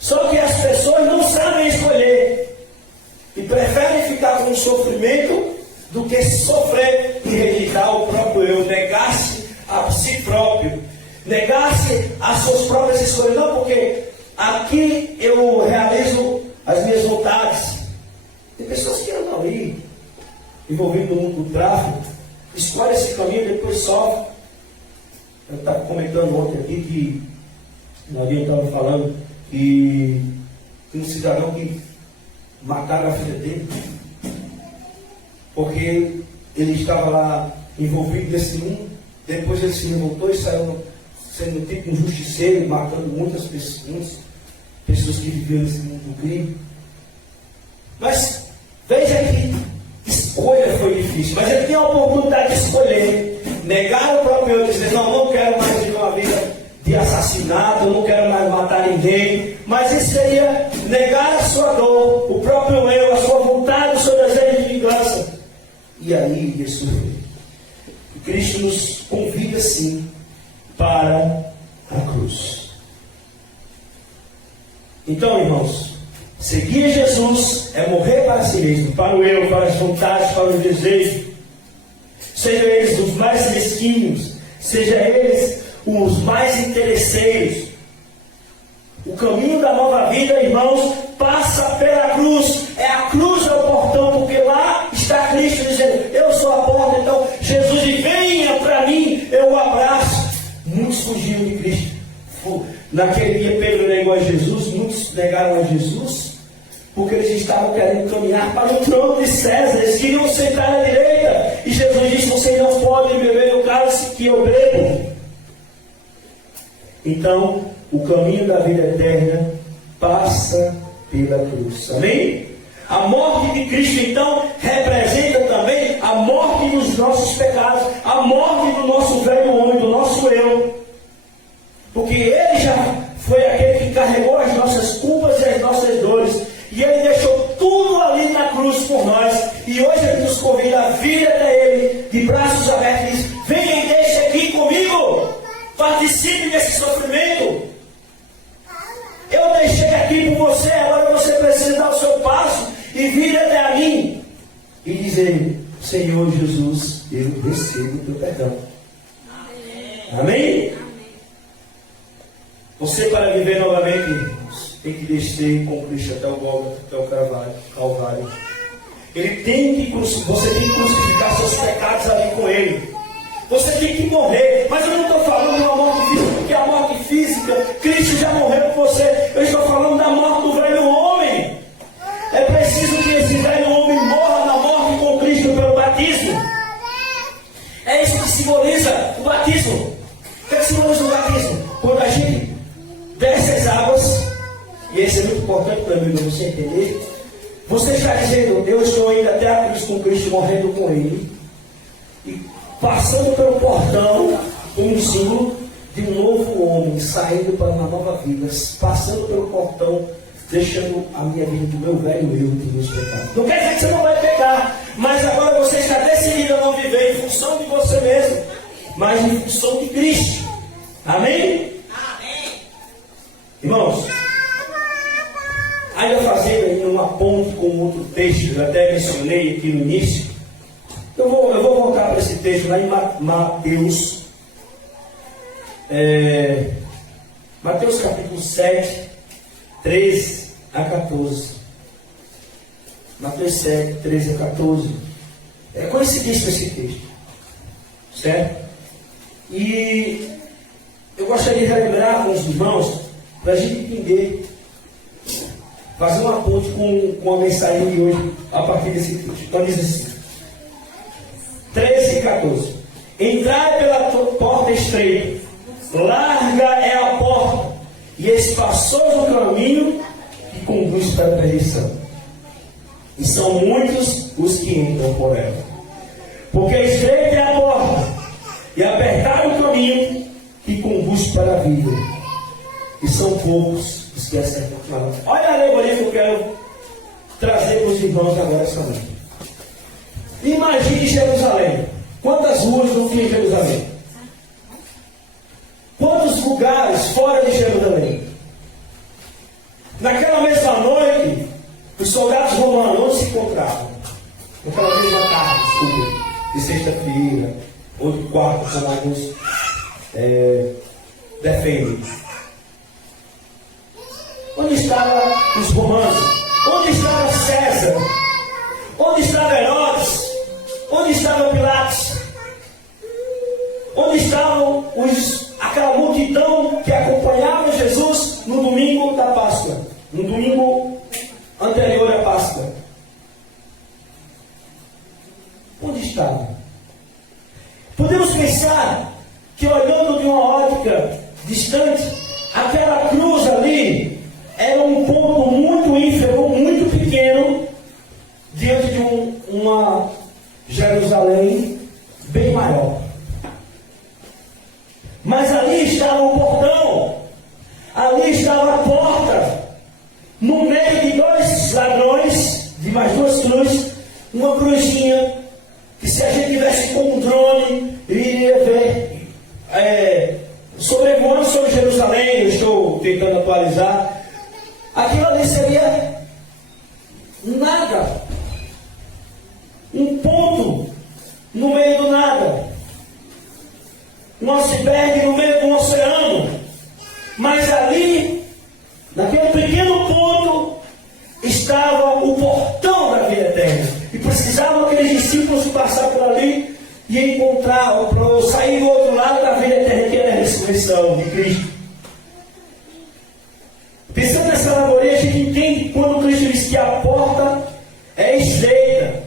Só que as pessoas não sabem escolher. E preferem ficar com o sofrimento do que sofrer e rejeitar o próprio eu. Negar-se a si próprio. Negar-se às suas próprias escolhas. Não, porque aqui eu realizo as minhas vontades. Tem pessoas que andam aí envolvido no mundo do tráfico, escolhe esse caminho e depois sofre. Eu estava comentando ontem aqui que alguém estava falando que um cidadão que mataram a filha dele, porque ele estava lá envolvido nesse mundo, depois ele se revoltou e saiu sendo tipo um justiceiro, matando muitas pessoas que viviam nesse mundo do crime. Mas veja que escolha foi difícil, mas ele tinha a oportunidade de escolher, negar o próprio eu, dizer, não quero mais viver uma vida de assassinato, eu não quero mais matar ninguém, mas isso seria negar a sua dor, o próprio eu, a sua vontade, o seu desejo de vingança. E aí Jesus veio. E Cristo nos convida sim para a cruz. Então, irmãos, seguir Jesus é morrer para si mesmo, para o eu, para as vontades, para os desejos, sejam eles os mais mesquinhos, sejam eles os mais interesseiros. O caminho da nova vida, irmãos, passa pela cruz. A cruz é o portão, porque lá está Cristo dizendo, eu sou a porta. Então Jesus diz, venha para mim, eu o abraço. Muitos fugiram de Cristo. Naquele dia Pedro negou a Jesus, muitos negaram a Jesus, porque eles estavam querendo caminhar para o trono de César, eles queriam sentar à direita, e Jesus disse, vocês não podem beber o cálice que eu bebo. Então, o caminho da vida eterna passa pela cruz. Amém? A morte de Cristo, então, representa também a morte dos nossos pecados, a morte do nosso velho homem, do nosso eu. Porque Ele já foi aquele que carregou as nossas culpas e as nossas dores. E Ele deixou tudo ali na cruz por nós. E hoje Ele nos convida a vir até Ele, de braços abertos, e diz, venha e deixe aqui comigo. Participe desse sofrimento. Eu deixei aqui por você, agora você precisa dar o seu passo e vir até a mim. E dizer, Senhor Jesus, eu recebo o teu perdão. Amém? Amém? Você, para viver novamente, irmãos, tem que descer com Cristo até o Gólgota, até o Calvário. Ele tem que você tem que crucificar seus pecados ali com Ele. Você tem que morrer, mas eu não estou falando de uma morte física, porque a morte física, Cristo já morreu por você. Eu estou falando da morte do velho homem. É preciso que esse velho homem morra na morte com Cristo pelo batismo. É isso que simboliza o batismo. O que simboliza o batismo? Quando a gente desce as águas, e isso é muito importante para mim, para você entender, você está dizendo, eu estou indo até a cruz com Cristo, morrendo com Ele, e passando pelo portão, um símbolo de um novo homem, saindo para uma nova vida, passando pelo portão, deixando a minha vida do meu velho eu, de meus pecados. Não quer dizer que você não vai pecar, mas agora você está decidido a não viver em função de você mesmo, mas em função de Cristo. Amém? Amém. Irmãos, ainda fazendo uma ponte com outro texto, eu até mencionei aqui no início. Eu vou voltar para esse texto lá em Mateus. Mateus capítulo 7, 13 a 14. Mateus 7, 13 a 14. É coincidência esse texto. Certo? E eu gostaria de relembrar com os irmãos, para a gente entender, fazer uma ponte com a mensagem de hoje, a partir desse texto. Então diz assim, 13 e 14. Entrai pela porta estreita, larga é a porta, e espaçoso o caminho que conduz para a perdição. E são muitos os que entram por ela. Porque estreita é a porta, e apertado o caminho que conduz para a vida. E são poucos os que acertam com ela. Olha a alegoria que eu quero trazer para os irmãos agora essa noite. Imagine Jerusalém. Quantas ruas não tinha em Jerusalém? Quantos lugares fora de Jerusalém? Naquela mesma noite, os soldados romanos onde se encontravam? Naquela mesma tarde, de sexta-feira, ou de quarta, como alguns defendem. Onde estavam os romanos? Onde estava César? Onde estava Herodes? Onde estava Pilatos? Onde estavam aquela multidão que acompanhava Jesus no domingo da Páscoa? No domingo anterior à Páscoa? Onde estavam? Podemos pensar que, olhando de uma ótica distante, aquela cruz ali era um ponto muito ínfimo, muito pequeno, diante de uma Jerusalém bem maior. Mas ali estava o portão, ali estava a porta, no meio de dois ladrões, de mais duas cruzes, uma cruzinha, que se a gente tivesse com um drone, iria ver, sobrevoando sobre Jerusalém, eu estou tentando atualizar, aquilo ali seria nada, um ponto no meio do nada, um iceberg no meio do oceano, mas ali, naquele pequeno ponto, estava o portão da vida eterna, e precisavam aqueles discípulos passar por ali e encontrar, ou sair do outro lado da vida eterna, que era a ressurreição de Cristo. Pensando nessa alegoria, a gente entende quando Cristo diz que a porta é estreita.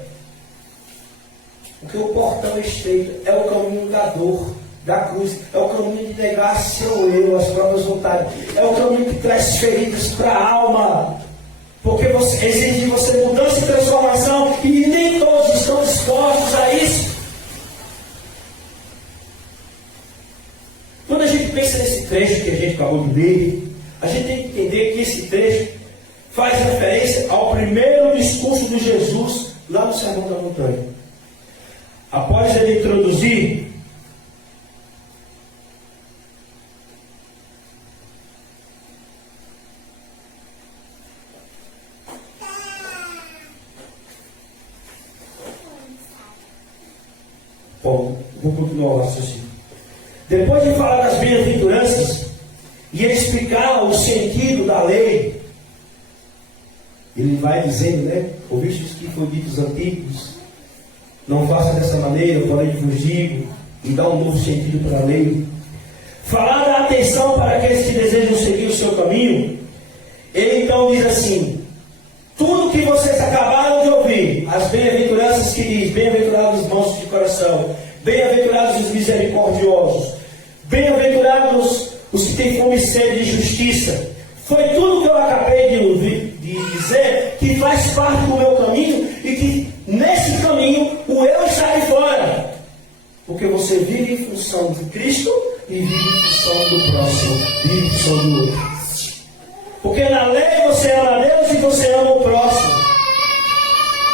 Porque o portão é estreito, é o caminho da dor, da cruz, é o caminho de negar seu eu, as próprias vontades, é o caminho que traz feridas para a alma, porque exige de você mudança e transformação, e nem todos estão dispostos a isso. Quando a gente pensa nesse trecho que a gente acabou de ler, a gente tem que entender que esse trecho faz referência ao primeiro discurso de Jesus lá no Sermão da Montanha. Após ele introduzir vou continuar o raciocínio. Depois de falar das bem-aventuranças e explicar o sentido da lei, ele vai dizendo, né? Ouvistes que foi dito aos antigos, não faça dessa maneira, porém vos digo, e dá um novo sentido para a lei. Falar da atenção para aqueles que desejam seguir o seu caminho, ele então diz assim: tudo que vocês acabaram de ouvir, as bem-aventuranças que diz, bem-aventurados os mansos de coração, bem-aventurados os misericordiosos, bem-aventurados os que têm fome e sede de justiça, foi tudo que eu acabei de dizer, que faz parte do meu caminho, e que nesse caminho o eu está de fora, porque você vive em função de Cristo e vive em função do próximo, vive em função do outro. Porque na lei você ama a Deus e você ama o próximo.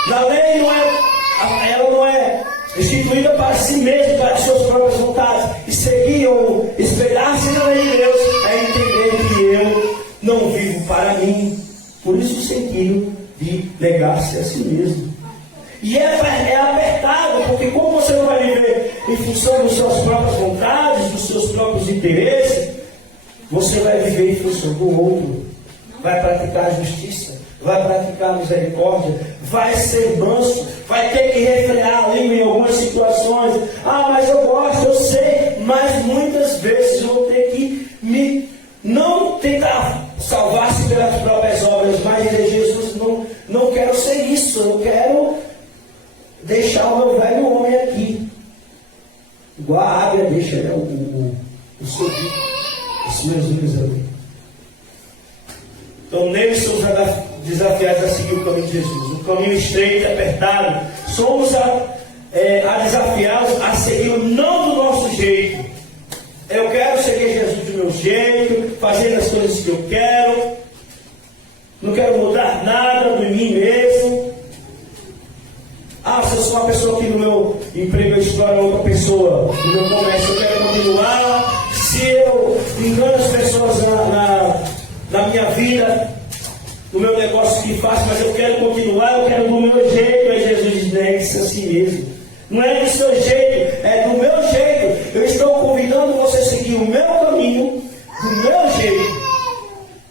Na lei ela não é instituída para si mesma, para as suas próprias vontades. E seguir ou espelhar-se na lei de Deus é entender que eu não vivo para mim. Por isso o sentido de negar-se a si mesmo. E é apertado, porque como você não vai viver em função das suas próprias vontades, dos seus próprios interesses, você vai viver em função do outro. Vai praticar a justiça, vai praticar a misericórdia, vai ser manso, vai ter que refrear a língua em algumas situações. Ah, mas eu gosto, eu sei, mas muitas vezes eu vou ter que não tentar salvar-se pelas próprias obras, mas Jesus, não quero ser isso, eu quero deixar o meu velho homem aqui. Igual a águia deixa, né, os meus filhos ali. Então, neles somos desafiados a seguir o caminho de Jesus. O caminho estreito e apertado. Somos desafiados a segui-lo não do nosso jeito. Eu quero seguir Jesus do meu jeito, fazendo as coisas que eu quero. Não quero mudar nada de mim mesmo. Ah, se eu sou uma pessoa que no meu emprego eu exploro outra pessoa, no meu comércio eu quero continuar. Se eu engano as pessoas na minha vida, no meu negócio que faço, mas eu quero continuar, eu quero do meu jeito. Aí Jesus diz: negue-se a si mesmo. Não é do seu jeito, é do meu jeito. Eu estou convidando você a seguir o meu caminho, do meu jeito,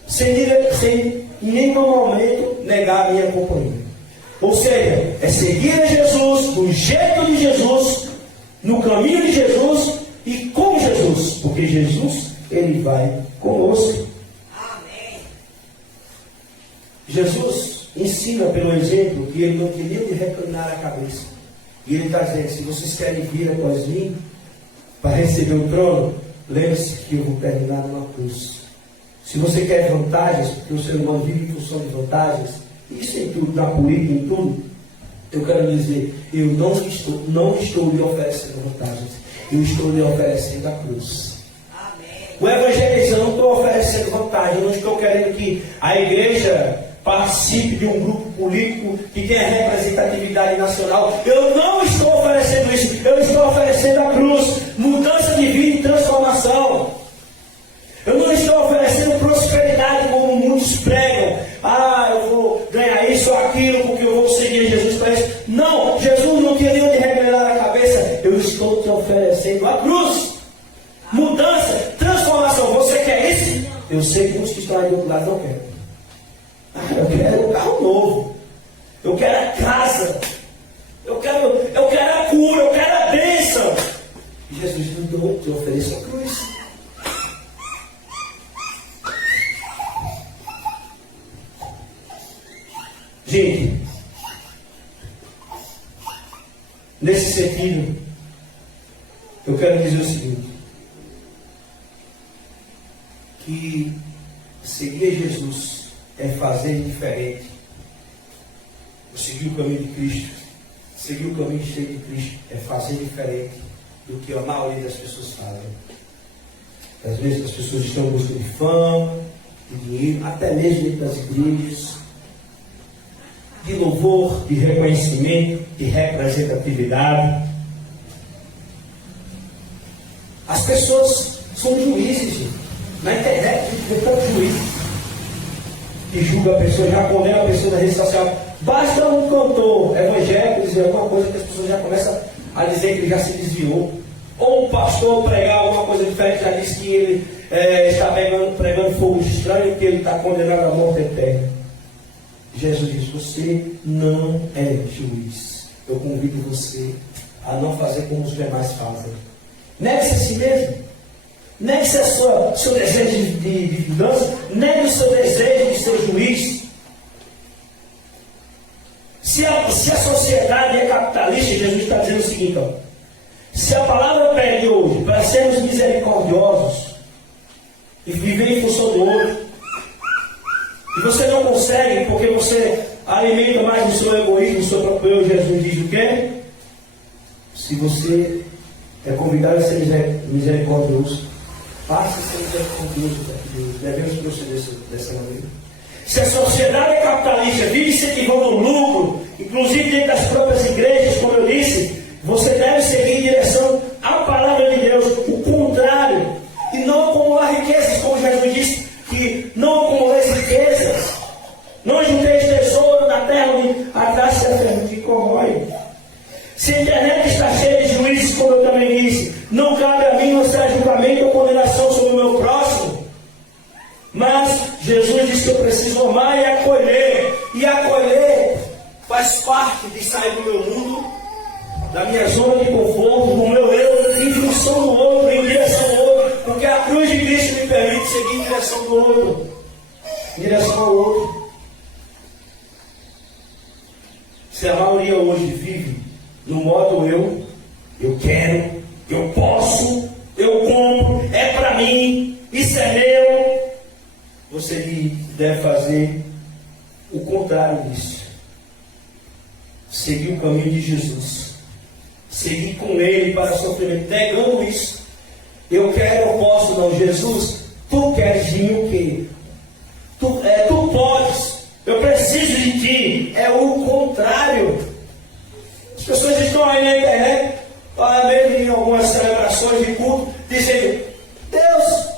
sem em nenhum momento negar a minha companhia. Ou seja, é seguir a Jesus, do jeito de Jesus, no caminho de Jesus e com Jesus. Porque Jesus, Ele vai conosco. Amém. Jesus ensina pelo exemplo que Ele não queria de reclinar a cabeça. E Ele está dizendo, se vocês querem vir após mim, para receber o trono, lembre-se que eu vou terminar numa cruz. Se você quer vantagens, porque o ser humano vive em função de vantagens, isso em tudo, na política, em tudo, eu quero dizer, eu não estou lhe oferecendo vantagens, eu estou lhe oferecendo a cruz. Amém. O evangelista, eu não estou oferecendo vantagem, eu não estou querendo que a igreja participe de um grupo político que tenha representatividade nacional. Eu não estou oferecendo isso, eu estou oferecendo a cruz, mudança de vida e transformação. Eu não estou oferecendo prosperidade como muitos pregam. Eu vou ganhar isso ou aquilo porque eu vou seguir Jesus para isso. Não, Jesus não queria de revelar a cabeça. Eu estou te oferecendo a cruz. Mudança, transformação. Você quer isso? Eu sei que muitos que estão aí do outro lado não querem. Eu quero um carro novo. Eu quero a casa. Eu quero a cura. Eu quero a bênção. E Jesus não te oferece a cruz. Gente, nesse sentido, eu quero dizer o seguinte, que seguir Jesus é fazer diferente. Eu seguir o caminho de Cristo, seguir o caminho cheio de Cristo é fazer diferente do que a maioria das pessoas fazem. Às vezes as pessoas estão em busca de fama, de dinheiro, até mesmo dentro das igrejas, de louvor, de reconhecimento, de representatividade. As pessoas são juízes, gente. Na internet a gente vê tanto juiz que julga a pessoa, já condena a pessoa na rede social. Basta um cantor evangélico dizer alguma coisa que as pessoas já começam a dizer que ele já se desviou. Ou um pastor pregar alguma coisa diferente, já diz que ele está pregando fogo estranho, que ele está condenado à morte eterna. Jesus diz, você não é juiz. Eu convido você a não fazer como os demais fazem. Negue-se a si mesmo. Negue-se o seu desejo de mudança. Negue o seu desejo de ser juiz. Se a sociedade é capitalista, Jesus está dizendo o seguinte, ó, se a palavra pede hoje para sermos misericordiosos e viver em função do outro, e você não consegue porque você alimenta mais o seu egoísmo, o seu próprio eu, Jesus diz o quê? Se você é convidado a ser misericordioso, passe a ser misericordioso. Devemos proceder dessa maneira. Se a sociedade é capitalista, vive incentivando o lucro, inclusive dentro das próprias igrejas, como eu disse, você deve seguir em direção à palavra de Deus, o contrário, e não acumular riquezas, como Jesus disse, que não acumuleis riquezas, não junteis tesouro na terra onde a graça é ferro que corrói. Se a internet está cheia de juízes, como eu também disse, não cabe a mim mostrar julgamento ou condenação sobre o meu próximo. Mas Jesus disse que eu preciso amar e acolher. E acolher faz parte de sair do meu mundo, da minha zona de conforto, do meu eu, em função do outro, em direção ao outro. Porque a cruz de Cristo me permite seguir em direção do outro. Em direção ao outro. Se a maioria hoje vive no modo eu quero, eu posso, eu compro, é para mim, isso é meu, você deve fazer o contrário disso. Seguir o caminho de Jesus. Seguir com Ele para o sofrimento, negando isso. Eu quero, eu posso, não. Jesus, tu queres de mim o quê? Tu podes, eu preciso de ti. É o contrário. As pessoas estão aí na internet, mesmo em algumas celebrações de culto, dizendo, Deus,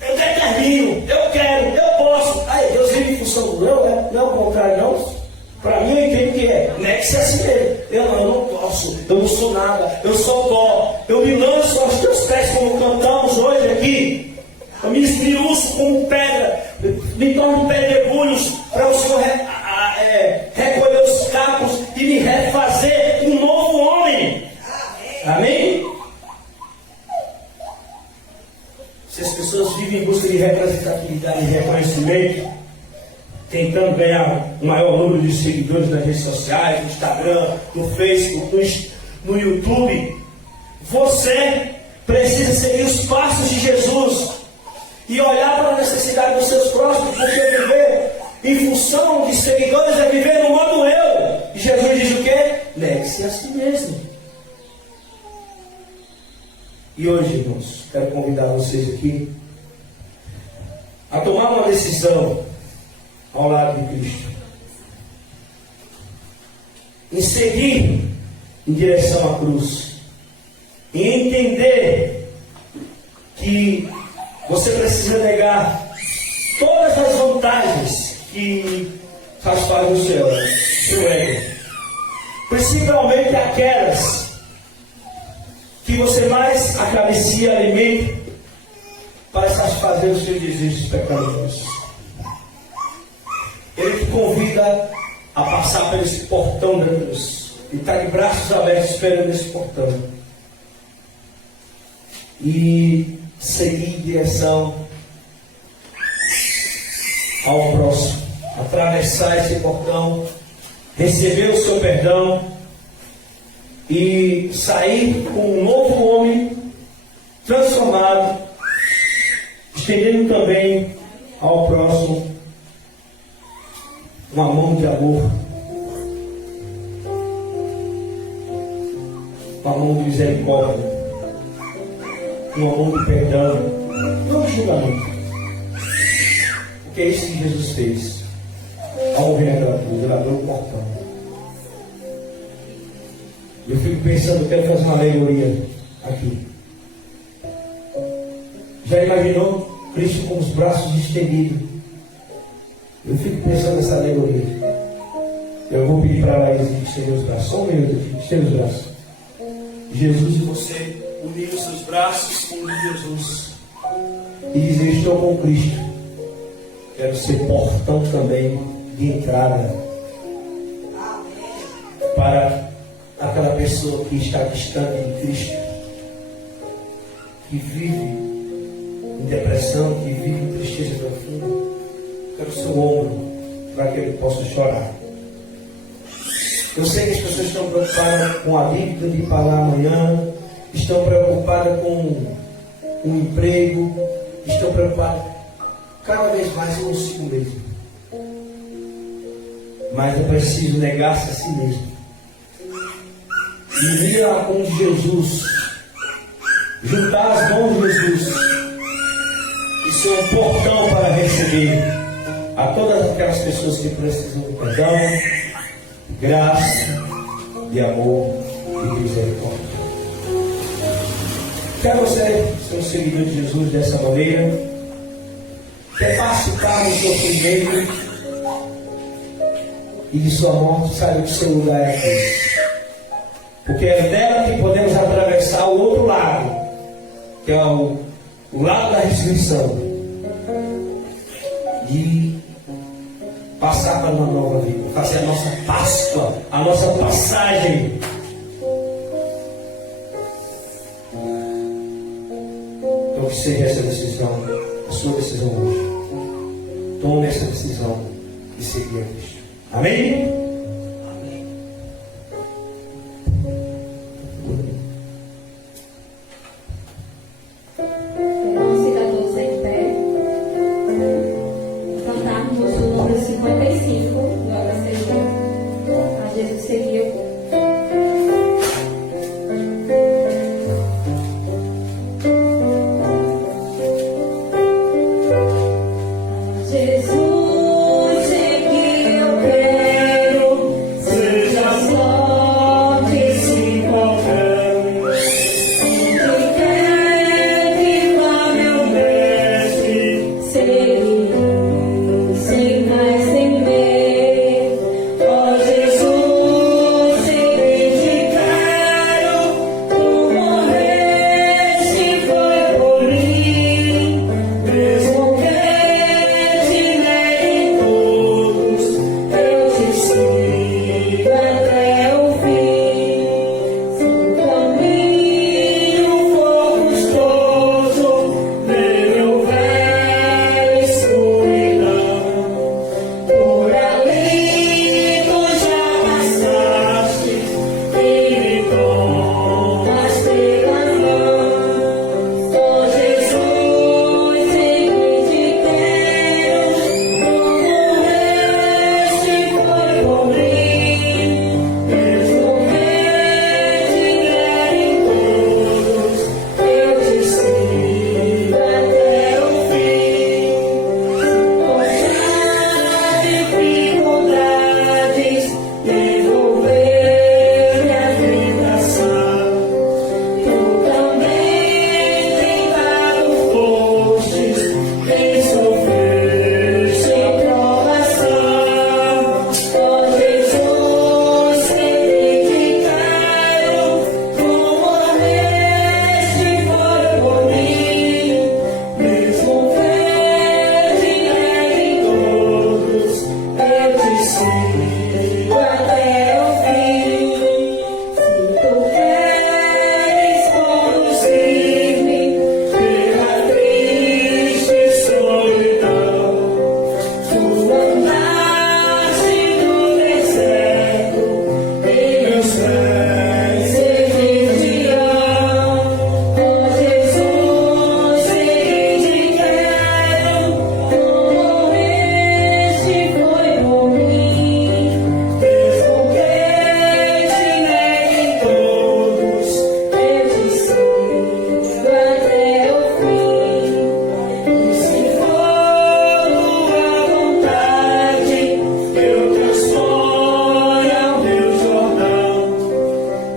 eu determino, eu quero, eu posso. Aí Deus vive em função do eu, não é o contrário, não. Para mim eu entendo que é, negue-se a si mesmo. Eu não posso, eu não sou nada, eu sou pó. Eu me lanço aos teus pés como cantamos hoje aqui. Eu me esmiuço como pedra, me torno pedregulhos para o Senhor recolher os cacos facilmente, tentando ganhar um maior número de seguidores nas redes sociais, no Instagram, no Facebook, no YouTube. Você precisa seguir os passos de Jesus e olhar para a necessidade dos seus próximos, porque viver em função de seguidores é viver no modo eu. E Jesus diz o quê? Negue-se a si mesmo. E hoje, irmãos, quero convidar vocês aqui a tomar uma decisão ao lado de Cristo, em seguir em direção à cruz, e entender que você precisa negar todas as vantagens que satisfazem o seu ego, principalmente aquelas que você mais acaricia e alimenta para satisfazer os seus desejos pecaminosos. Ele te convida a passar por esse portão da cruz e está de braços abertos esperando esse portão e seguir em direção ao próximo, atravessar esse portão, receber o seu perdão e sair com um novo homem transformado, estendendo também ao próximo uma mão de amor, uma mão de misericórdia, uma mão de perdão, não de julgamento. Porque é isso que Jesus fez ao vir à cruz. Ele abriu o portão. Eu fico pensando, eu quero fazer uma alegoria aqui. Já imaginou Cristo com os braços estendidos? Eu fico pensando nessa alegoria. Eu vou pedir para ela estender os braços. Só um minuto, estender os braços. Jesus e você unir os seus braços com o de Jesus e dizer: estou com Cristo. Quero ser portão também de entrada para aquela pessoa que está distante de Cristo, que vive em depressão, que vive em tristeza profunda. Quero ser o ombro para que ele possa chorar. Eu sei que as pessoas estão preocupadas com a dívida de pagar amanhã, estão preocupadas com o emprego, estão preocupadas cada vez mais consigo mesmo. Mas é preciso negar-se a si mesmo e ir à mão de Jesus, juntar as mãos de Jesus e ser um portão para receber a todas aquelas pessoas que precisam de perdão, graça, de amor e misericórdia. Quer você ser um seguidor de Jesus dessa maneira? Quer participar do sofrimento e de sua morte? Saiba que seu lugar é aqui. Porque é dela que podemos atravessar o outro lado, que é o lado da ressurreição, e passar para uma nova vida, fazer a nossa Páscoa, a nossa passagem. Então que seja essa decisão, a sua decisão hoje. Tome essa decisão e seguir a Cristo. Amém? Jesus, em que eu quero sigo até o fim. Se tu queres conduzir-me pela triste solidão, tu andaste no deserto e meus pés se desviam. Ó Jesus, sei que quero, tu morreste foi por mim. Mesmo que te neguem todos, eu te sigo até o fim. E se for tua vontade, eu transponho ao meu Jordão.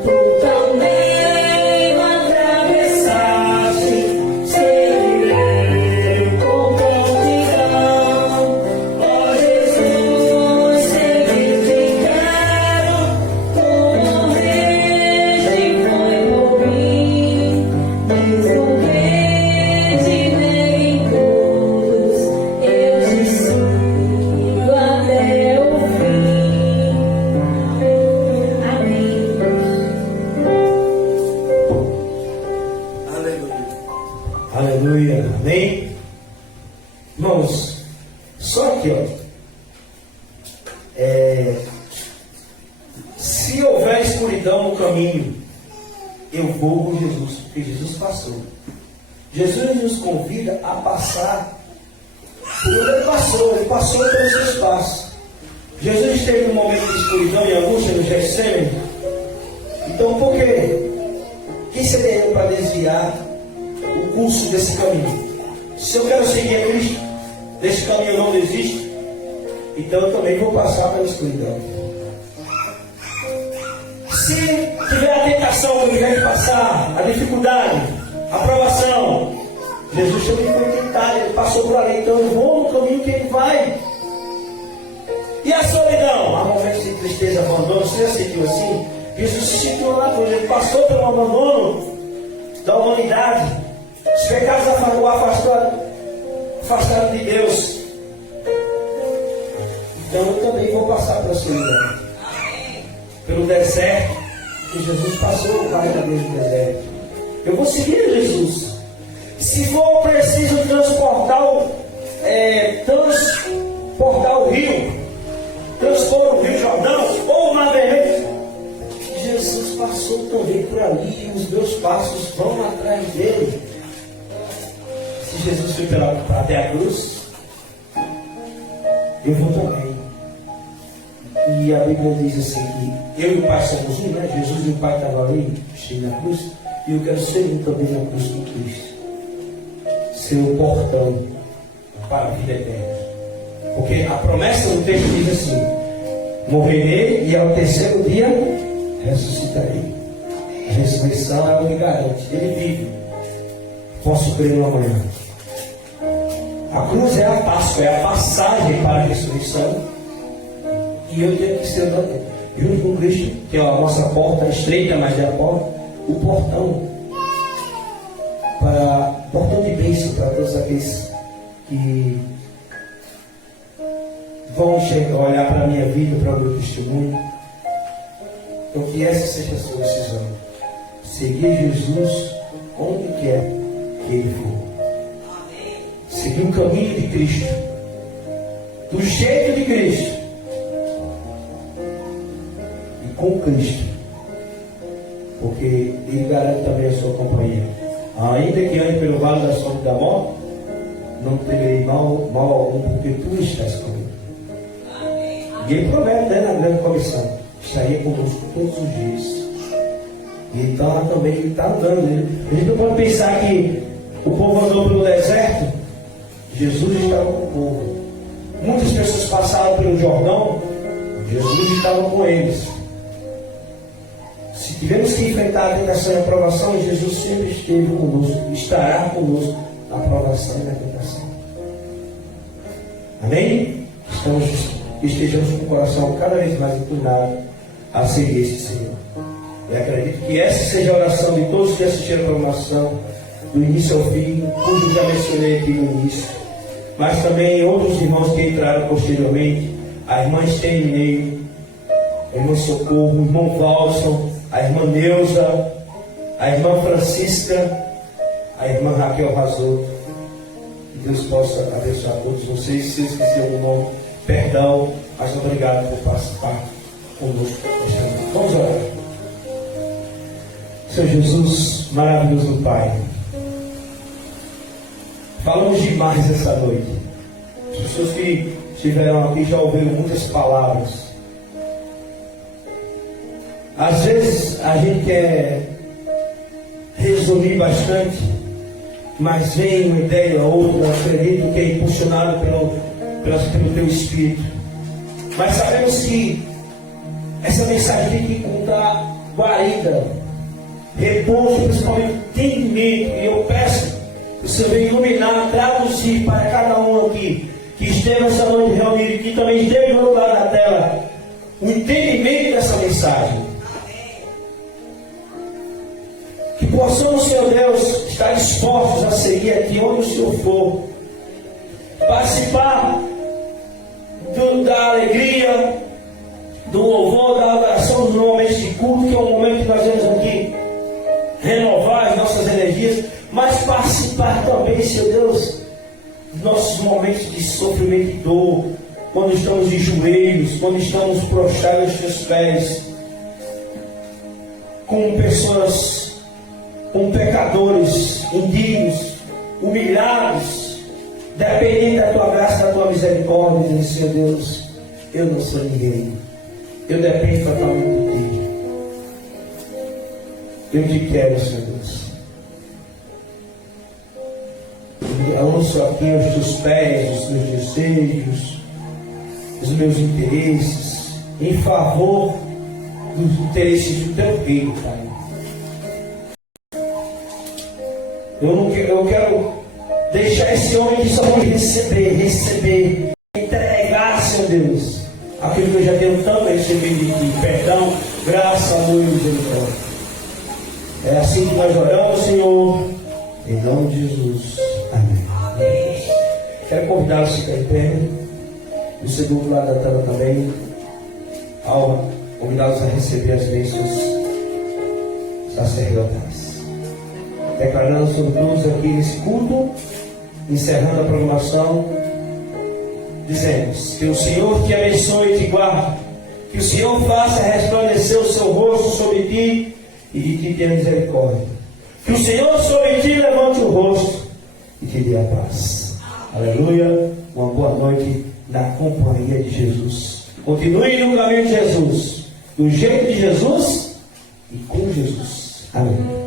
Tu também o atravessaste, seguirei com prontidão. Ó Jesus, sei que te quero, tu morreste foi por mim. Mesmo que te neguem todos, eu te sigo até o fim. Amém. Aleluia. Amém? Irmãos, só aqui, ó. Se houver escuridão no caminho, eu vou com Jesus, porque Jesus passou. Jesus nos convida a passar por onde ele passou pelos seus passos. Jesus esteve num momento de escuridão e angústia no Getsemane. Então, por quê? Quem seria eu para desviar o curso desse caminho? Se eu quero seguir a Cristo, desse caminho eu não desisto, então eu também vou passar pela escuridão. Se tiver a tentação que eu tiver que passar, a dificuldade, a provação, Jesus também foi tentado, ele passou por ali, então eu vou no caminho que ele vai. E a solidão? Há momentos de tristeza, abandono, você já sentiu assim? Jesus se sentiu lá na cruz, ele passou pelo abandono da humanidade. Os pecados afastaram de Deus. Então eu também vou passar pela solidão. Pelo deserto que Jesus passou, o Pai da Deus no deserto. Eu vou seguir Jesus. Se for preciso transportar o rio, transpor o Rio Jordão ou o Mar Vermelho, Jesus passou também por ali e os meus passos vão atrás dele. Se Jesus foi até a cruz, eu vou também. E a Bíblia diz assim que eu e o Pai somos um, né? Jesus e o Pai estavam ali, cheio na cruz, e eu quero ser um também na cruz com Cristo. Ser o portão para a vida eterna. Porque a promessa do texto diz assim: morrerei e ao terceiro dia ressuscitarei. A ressurreição é o que garante. Ele vive. Posso crer no amanhã. A cruz é a Páscoa, é a passagem para a ressurreição. E eu tenho que ser junto com Cristo, que é a nossa porta estreita, mas é a porta, o portão. Portão de bênção para todos aqueles que vão olhar para a minha vida, para o meu testemunho. Então que essa seja a sua decisão. Seguir Jesus onde quer que ele for. Seguir o caminho de Cristo. Do jeito de Cristo. E com Cristo. Porque ele garante também a sua companhia. Ainda que ande pelo vale da sombra da morte, não temerei mal algum, porque tu estás comigo. E ele promete, né, na grande comissão, estaria conosco todos os dias. E então também ele está andando. A gente não pode pensar que o povo andou pelo deserto, Jesus estava com o povo. Muitas pessoas passaram pelo Jordão, Jesus estava com eles. Se tivermos que enfrentar a tentação e a provação, Jesus sempre esteve conosco, estará conosco na provação e na tentação. Amém? Estejamos com o coração cada vez mais inclinado a seguir esse Senhor. E acredito que essa seja a oração de todos que assistiram a programação, do início ao fim, cujo já mencionei aqui no início, mas também outros irmãos que entraram posteriormente, a irmã Esteinei, a irmã Socorro, o irmão Valson, a irmã Neuza, a irmã Francisca, a irmã Raquel Rasoto. Que Deus possa abençoar todos vocês. Se eu esqueci algum nome, perdão, mas obrigado por participar conosco esta noite. Vamos orar. Senhor Jesus, maravilhoso Pai, falamos demais essa noite. As pessoas que estiveram aqui já ouviram muitas palavras. Às vezes a gente quer resumir bastante, mas vem uma ideia ou outra, acredito que é impulsionado pelo teu Espírito. Mas sabemos que essa mensagem tem que encontrar guarida, repouso, principalmente entendimento. E eu peço que o Senhor venha iluminar, traduzir para cada um aqui que esteve essa noite reunido e que também esteve no lugar da tela, o entendimento dessa mensagem. Que possamos, Senhor Deus, estar dispostos a seguir aqui onde o Senhor for, participar da alegria, do louvor, da adoração dos momentos de culto, que é um momento que nós vamos aqui renovar as nossas energias, mas participar também, Senhor Deus, dos nossos momentos de sofrimento e dor, quando estamos de joelhos, quando estamos prostrados aos teus pés, com pessoas, com pecadores, indignos, humilhados, dependendo da tua graça, da tua misericórdia, dizendo, Senhor Deus, eu não sou ninguém, eu dependo totalmente de ti. Eu te quero, Senhor Deus. Eu lanço aqui aos teus pés os meus desejos, os meus interesses, em favor dos interesses do teu reino, Pai. Eu quero deixar esse homem que só pode receber, entregar, Senhor Deus, aquilo que eu já tenho tanto recebido de ti. Perdão, graça, amor e misericórdia. É assim que nós oramos, Senhor, em nome de Jesus. Amém. Quero convidá-los a ficar em pé. Do segundo lado da tela também, Alma, convidá-los a receber as bênçãos sacerdotais. Declarando sobre todos aqui nesse culto, encerrando a programação, dizemos: que o Senhor te abençoe e te guarde, que o Senhor faça resplandecer o seu rosto sobre ti e de ti tenha misericórdia, que o Senhor sobre ti levante o rosto e te dê a paz. Aleluia. Uma boa noite na companhia de Jesus. Continue no caminho de Jesus, do jeito de Jesus e com Jesus. Amém.